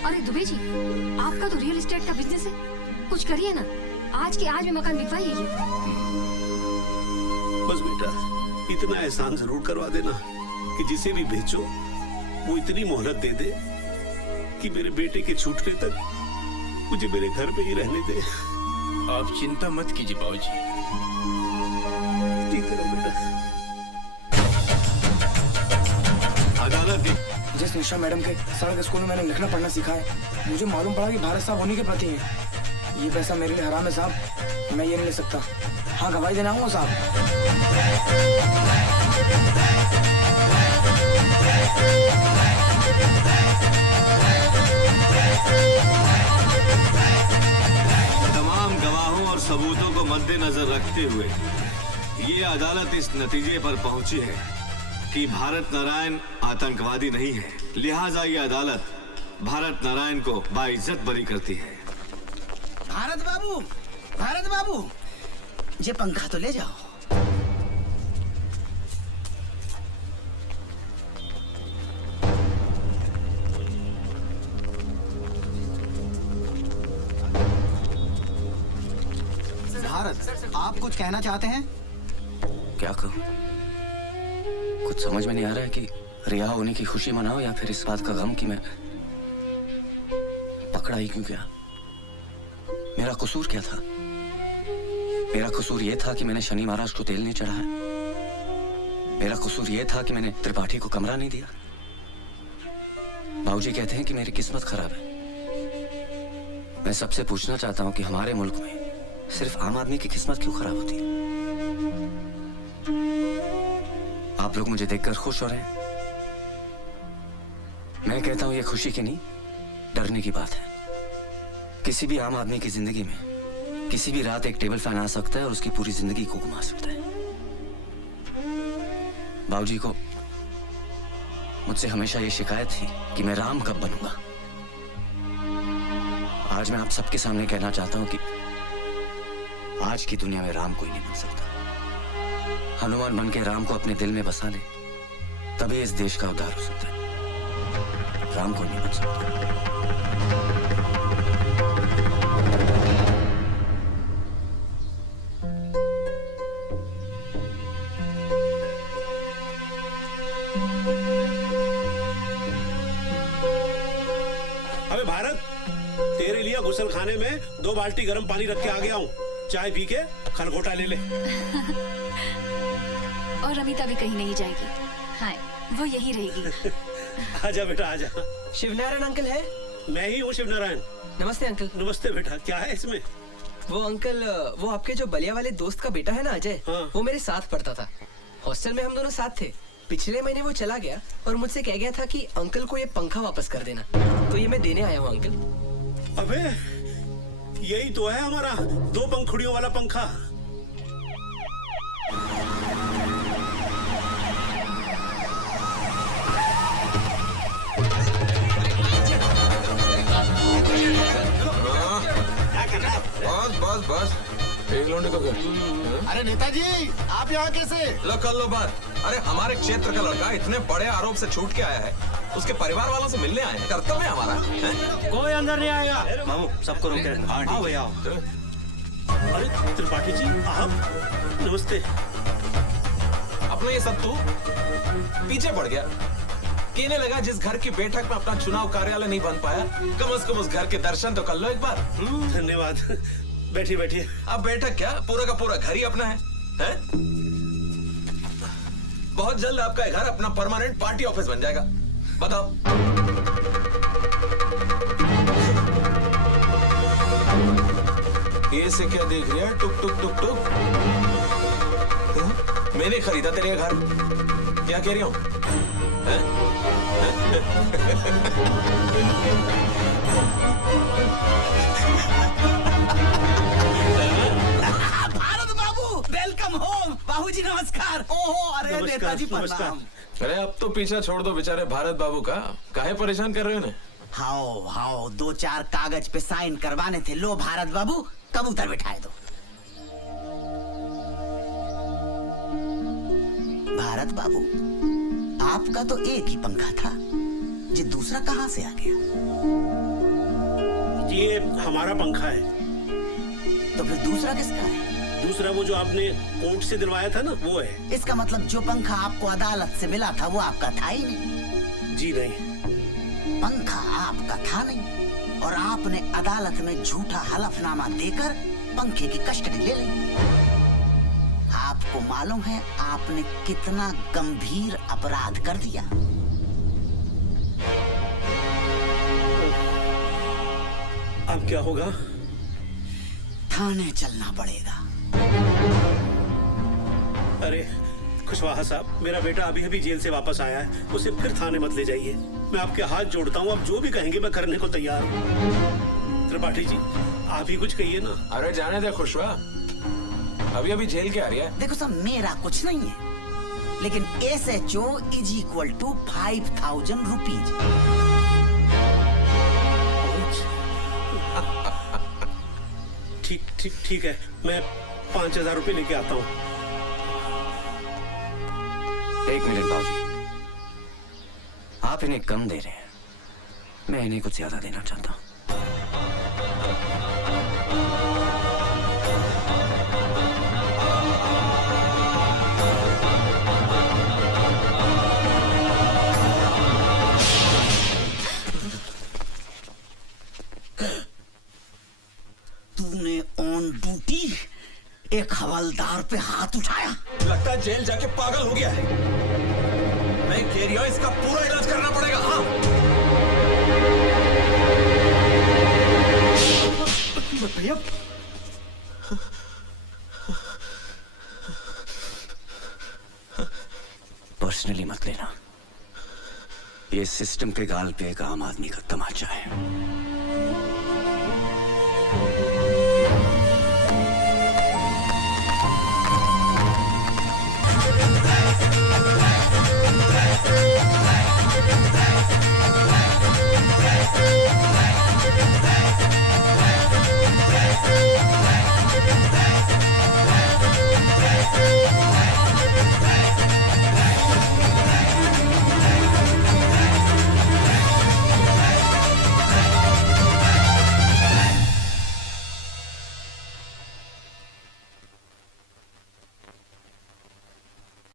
अरे दुबे जी, आपका तो रियल एस्टेट का बिजनेस है, कुछ करिए ना, आज के आज में मकान बिकवाइए। बस बेटा इतना एहसान जरूर करवा देना कि जिसे भी बेचो वो इतनी मोहलत दे दे कि मेरे बेटे के छूटने तक मुझे मेरे घर पे ही रहने दे। आप चिंता मत कीजिए बाबूजी। ठीक है बेटा। अदालत जिस निशा मैडम के सड़क स्कूल में मैंने लिखना पढ़ना सीखा है, मुझे मालूम पड़ा कि भारत साहब उन्हीं के प्रति है। ये पैसा मेरे लिए हराम है साहब, मैं ये नहीं ले सकता। हाँ गवाही देना आऊंगा साहब। तमाम गवाहों और सबूतों को मद्देनजर रखते हुए ये अदालत इस नतीजे पर पहुंची है कि भारत नारायण आतंकवादी नहीं है। लिहाजा ये अदालत भारत नारायण को बाइज्जत बरी करती है। भारत बाबू, ये पंखा तो ले जाओ। भारत, आप कुछ कहना चाहते हैं? क्या कहूँ, कुछ समझ में नहीं आ रहा है कि रिहा होने की खुशी मनाओ या फिर इस बात का गम कि मैं पकड़ा ही क्यों गया। मेरा कसूर क्या था? मेरा कसूर ये था कि मैंने शनि महाराज को तेल नहीं चढ़ाया। मेरा कसूर ये था कि मैंने त्रिपाठी को कमरा नहीं दिया। बाबूजी कहते हैं कि मेरी किस्मत खराब है। मैं सबसे पूछना चाहता हूं कि हमारे मुल्क में सिर्फ आम आदमी की किस्मत क्यों खराब होती है? आप लोग मुझे देखकर खुश हो रहे हैं। मैं कहता हूं ये खुशी की नहीं, डरने की बात है। किसी भी आम आदमी की जिंदगी में किसी भी रात एक टेबल फैन आ सकता है और उसकी पूरी जिंदगी को घुमा सकता है। बाबूजी को मुझसे हमेशा ये शिकायत थी कि मैं राम कब बनूंगा। आज मैं आप सबके सामने कहना चाहता हूं कि आज की दुनिया में राम कोई नहीं बन सकता। हनुमान बन के राम को अपने दिल में बसा ले, तभी इस देश का उद्धार हो सकता है। राम कोई नहीं बन सकता। अबे भारत, तेरे लिए गुसल खाने में 2 बाल्टी गर्म पानी रख के आ गया हूँ। चाय पी के खलगोटा ले ले। और अमिता भी कहीं नहीं जाएगी। हाँ, वो यही रहेगी। आजा बेटा आजा। शिवनारायण अंकल है? मैं ही हूँ शिवनारायण। नमस्ते अंकल। नमस्ते बेटा, क्या है इसमें? वो अंकल, वो आपके जो बलिया वाले दोस्त का बेटा है ना अजय, वो मेरे साथ पढ़ता था। हॉस्टल में हम दोनों साथ थे। पिछले महीने वो चला गया और मुझसे कह गया था कि अंकल को ये पंखा वापस कर देना, तो ये मैं देने आया हूँ अंकल। अबे यही तो है हमारा 2 पंखुड़ियों वाला पंखा। बस बस एक लौंडे को घर। अरे नेताजी, आप यहाँ कैसे? लो कर लो बात। अरे हमारे क्षेत्र का लड़का इतने बड़े आरोप से छूट के आया है, उसके परिवार वालों से मिलने आए हैं। कर्तव्य हमारा है। कोई अंदर नहीं आएगा। मामू सबको रोके। आओ भैया। अरे त्रिपाठी जी आप, नमस्ते। अपना ये सब तू पीछे पड़ गया। कहने लगा जिस घर की बैठक में अपना चुनाव कार्यालय नहीं बन पाया, कम से कम उस घर के दर्शन तो कर लो एक बार। धन्यवाद। बैठिए बैठिए। अब बैठक क्या, पूरा का पूरा घर ही अपना है? बहुत जल्द आपका घर अपना परमानेंट पार्टी ऑफिस बन जाएगा। बताओ। ये से क्या देख रही है? टुक टुक टुक टुक। मैंने खरीदा तेरे घर, क्या कह रही हूँ? भारत बाबू, वेलकम होम। बाबूजी नमस्कार। ओहो, अरे नेताजी प्रणाम। अरे अब तो पीछा छोड़ दो बेचारे भारत बाबू का, काहे परेशान कर रहे हो? हाओ हाओ, 2-4 कागज पे साइन करवाने थे। लो भारत बाबू, कबूतर बिठाए दो। भारत बाबू, आपका तो एक ही पंखा था, ये दूसरा कहाँ से आ गया? ये हमारा पंखा है। तो फिर दूसरा किसका है? दूसरा वो जो आपने कोर्ट से दिलवाया था ना, वो है। इसका मतलब जो पंखा आपको अदालत से मिला था वो आपका था ही नहीं। जी नहीं। पंखा आपका था नहीं और आपने अदालत में झूठा हलफनामा देकर पंखे की कस्टडी ले ली। आपको मालूम है आपने कितना गंभीर अपराध कर दिया? अब क्या होगा? थाने चलना पड़ेगा। अरे कुशवाहा साहब, मेरा बेटा अभी अभी जेल से वापस आया है, उसे फिर थाने मत ले जाइए। मैं आपके हाथ जोड़ता हूँ, आप जो भी कहेंगे मैं करने को तैयार हूँ। त्रिपाठी जी, आप ही कुछ कहिए ना। अरे जाने दे खुशवा, अभी अभी जेल के आ रही है। देखो साहब, मेरा कुछ नहीं है, लेकिन SHO is equal to 5000 rupees. ठीक है, मैं 5000 रुपए लेके आता हूँ। एक मिनट बाबूजी, आप इन्हें कम दे रहे हैं, मैं इन्हें कुछ ज्यादा देना चाहता हूँ। तूने ऑन ड्यूटी एक हवलदार पे हाथ उठाया? लगता है जेल जाके पागल हो गया है। मैं कह रही हूं इसका पूरा इलाज करना पड़ेगा। हाँ भैया, पर्सनली मत लेना, ये सिस्टम के गाल पे एक आम आदमी का तमाचा है।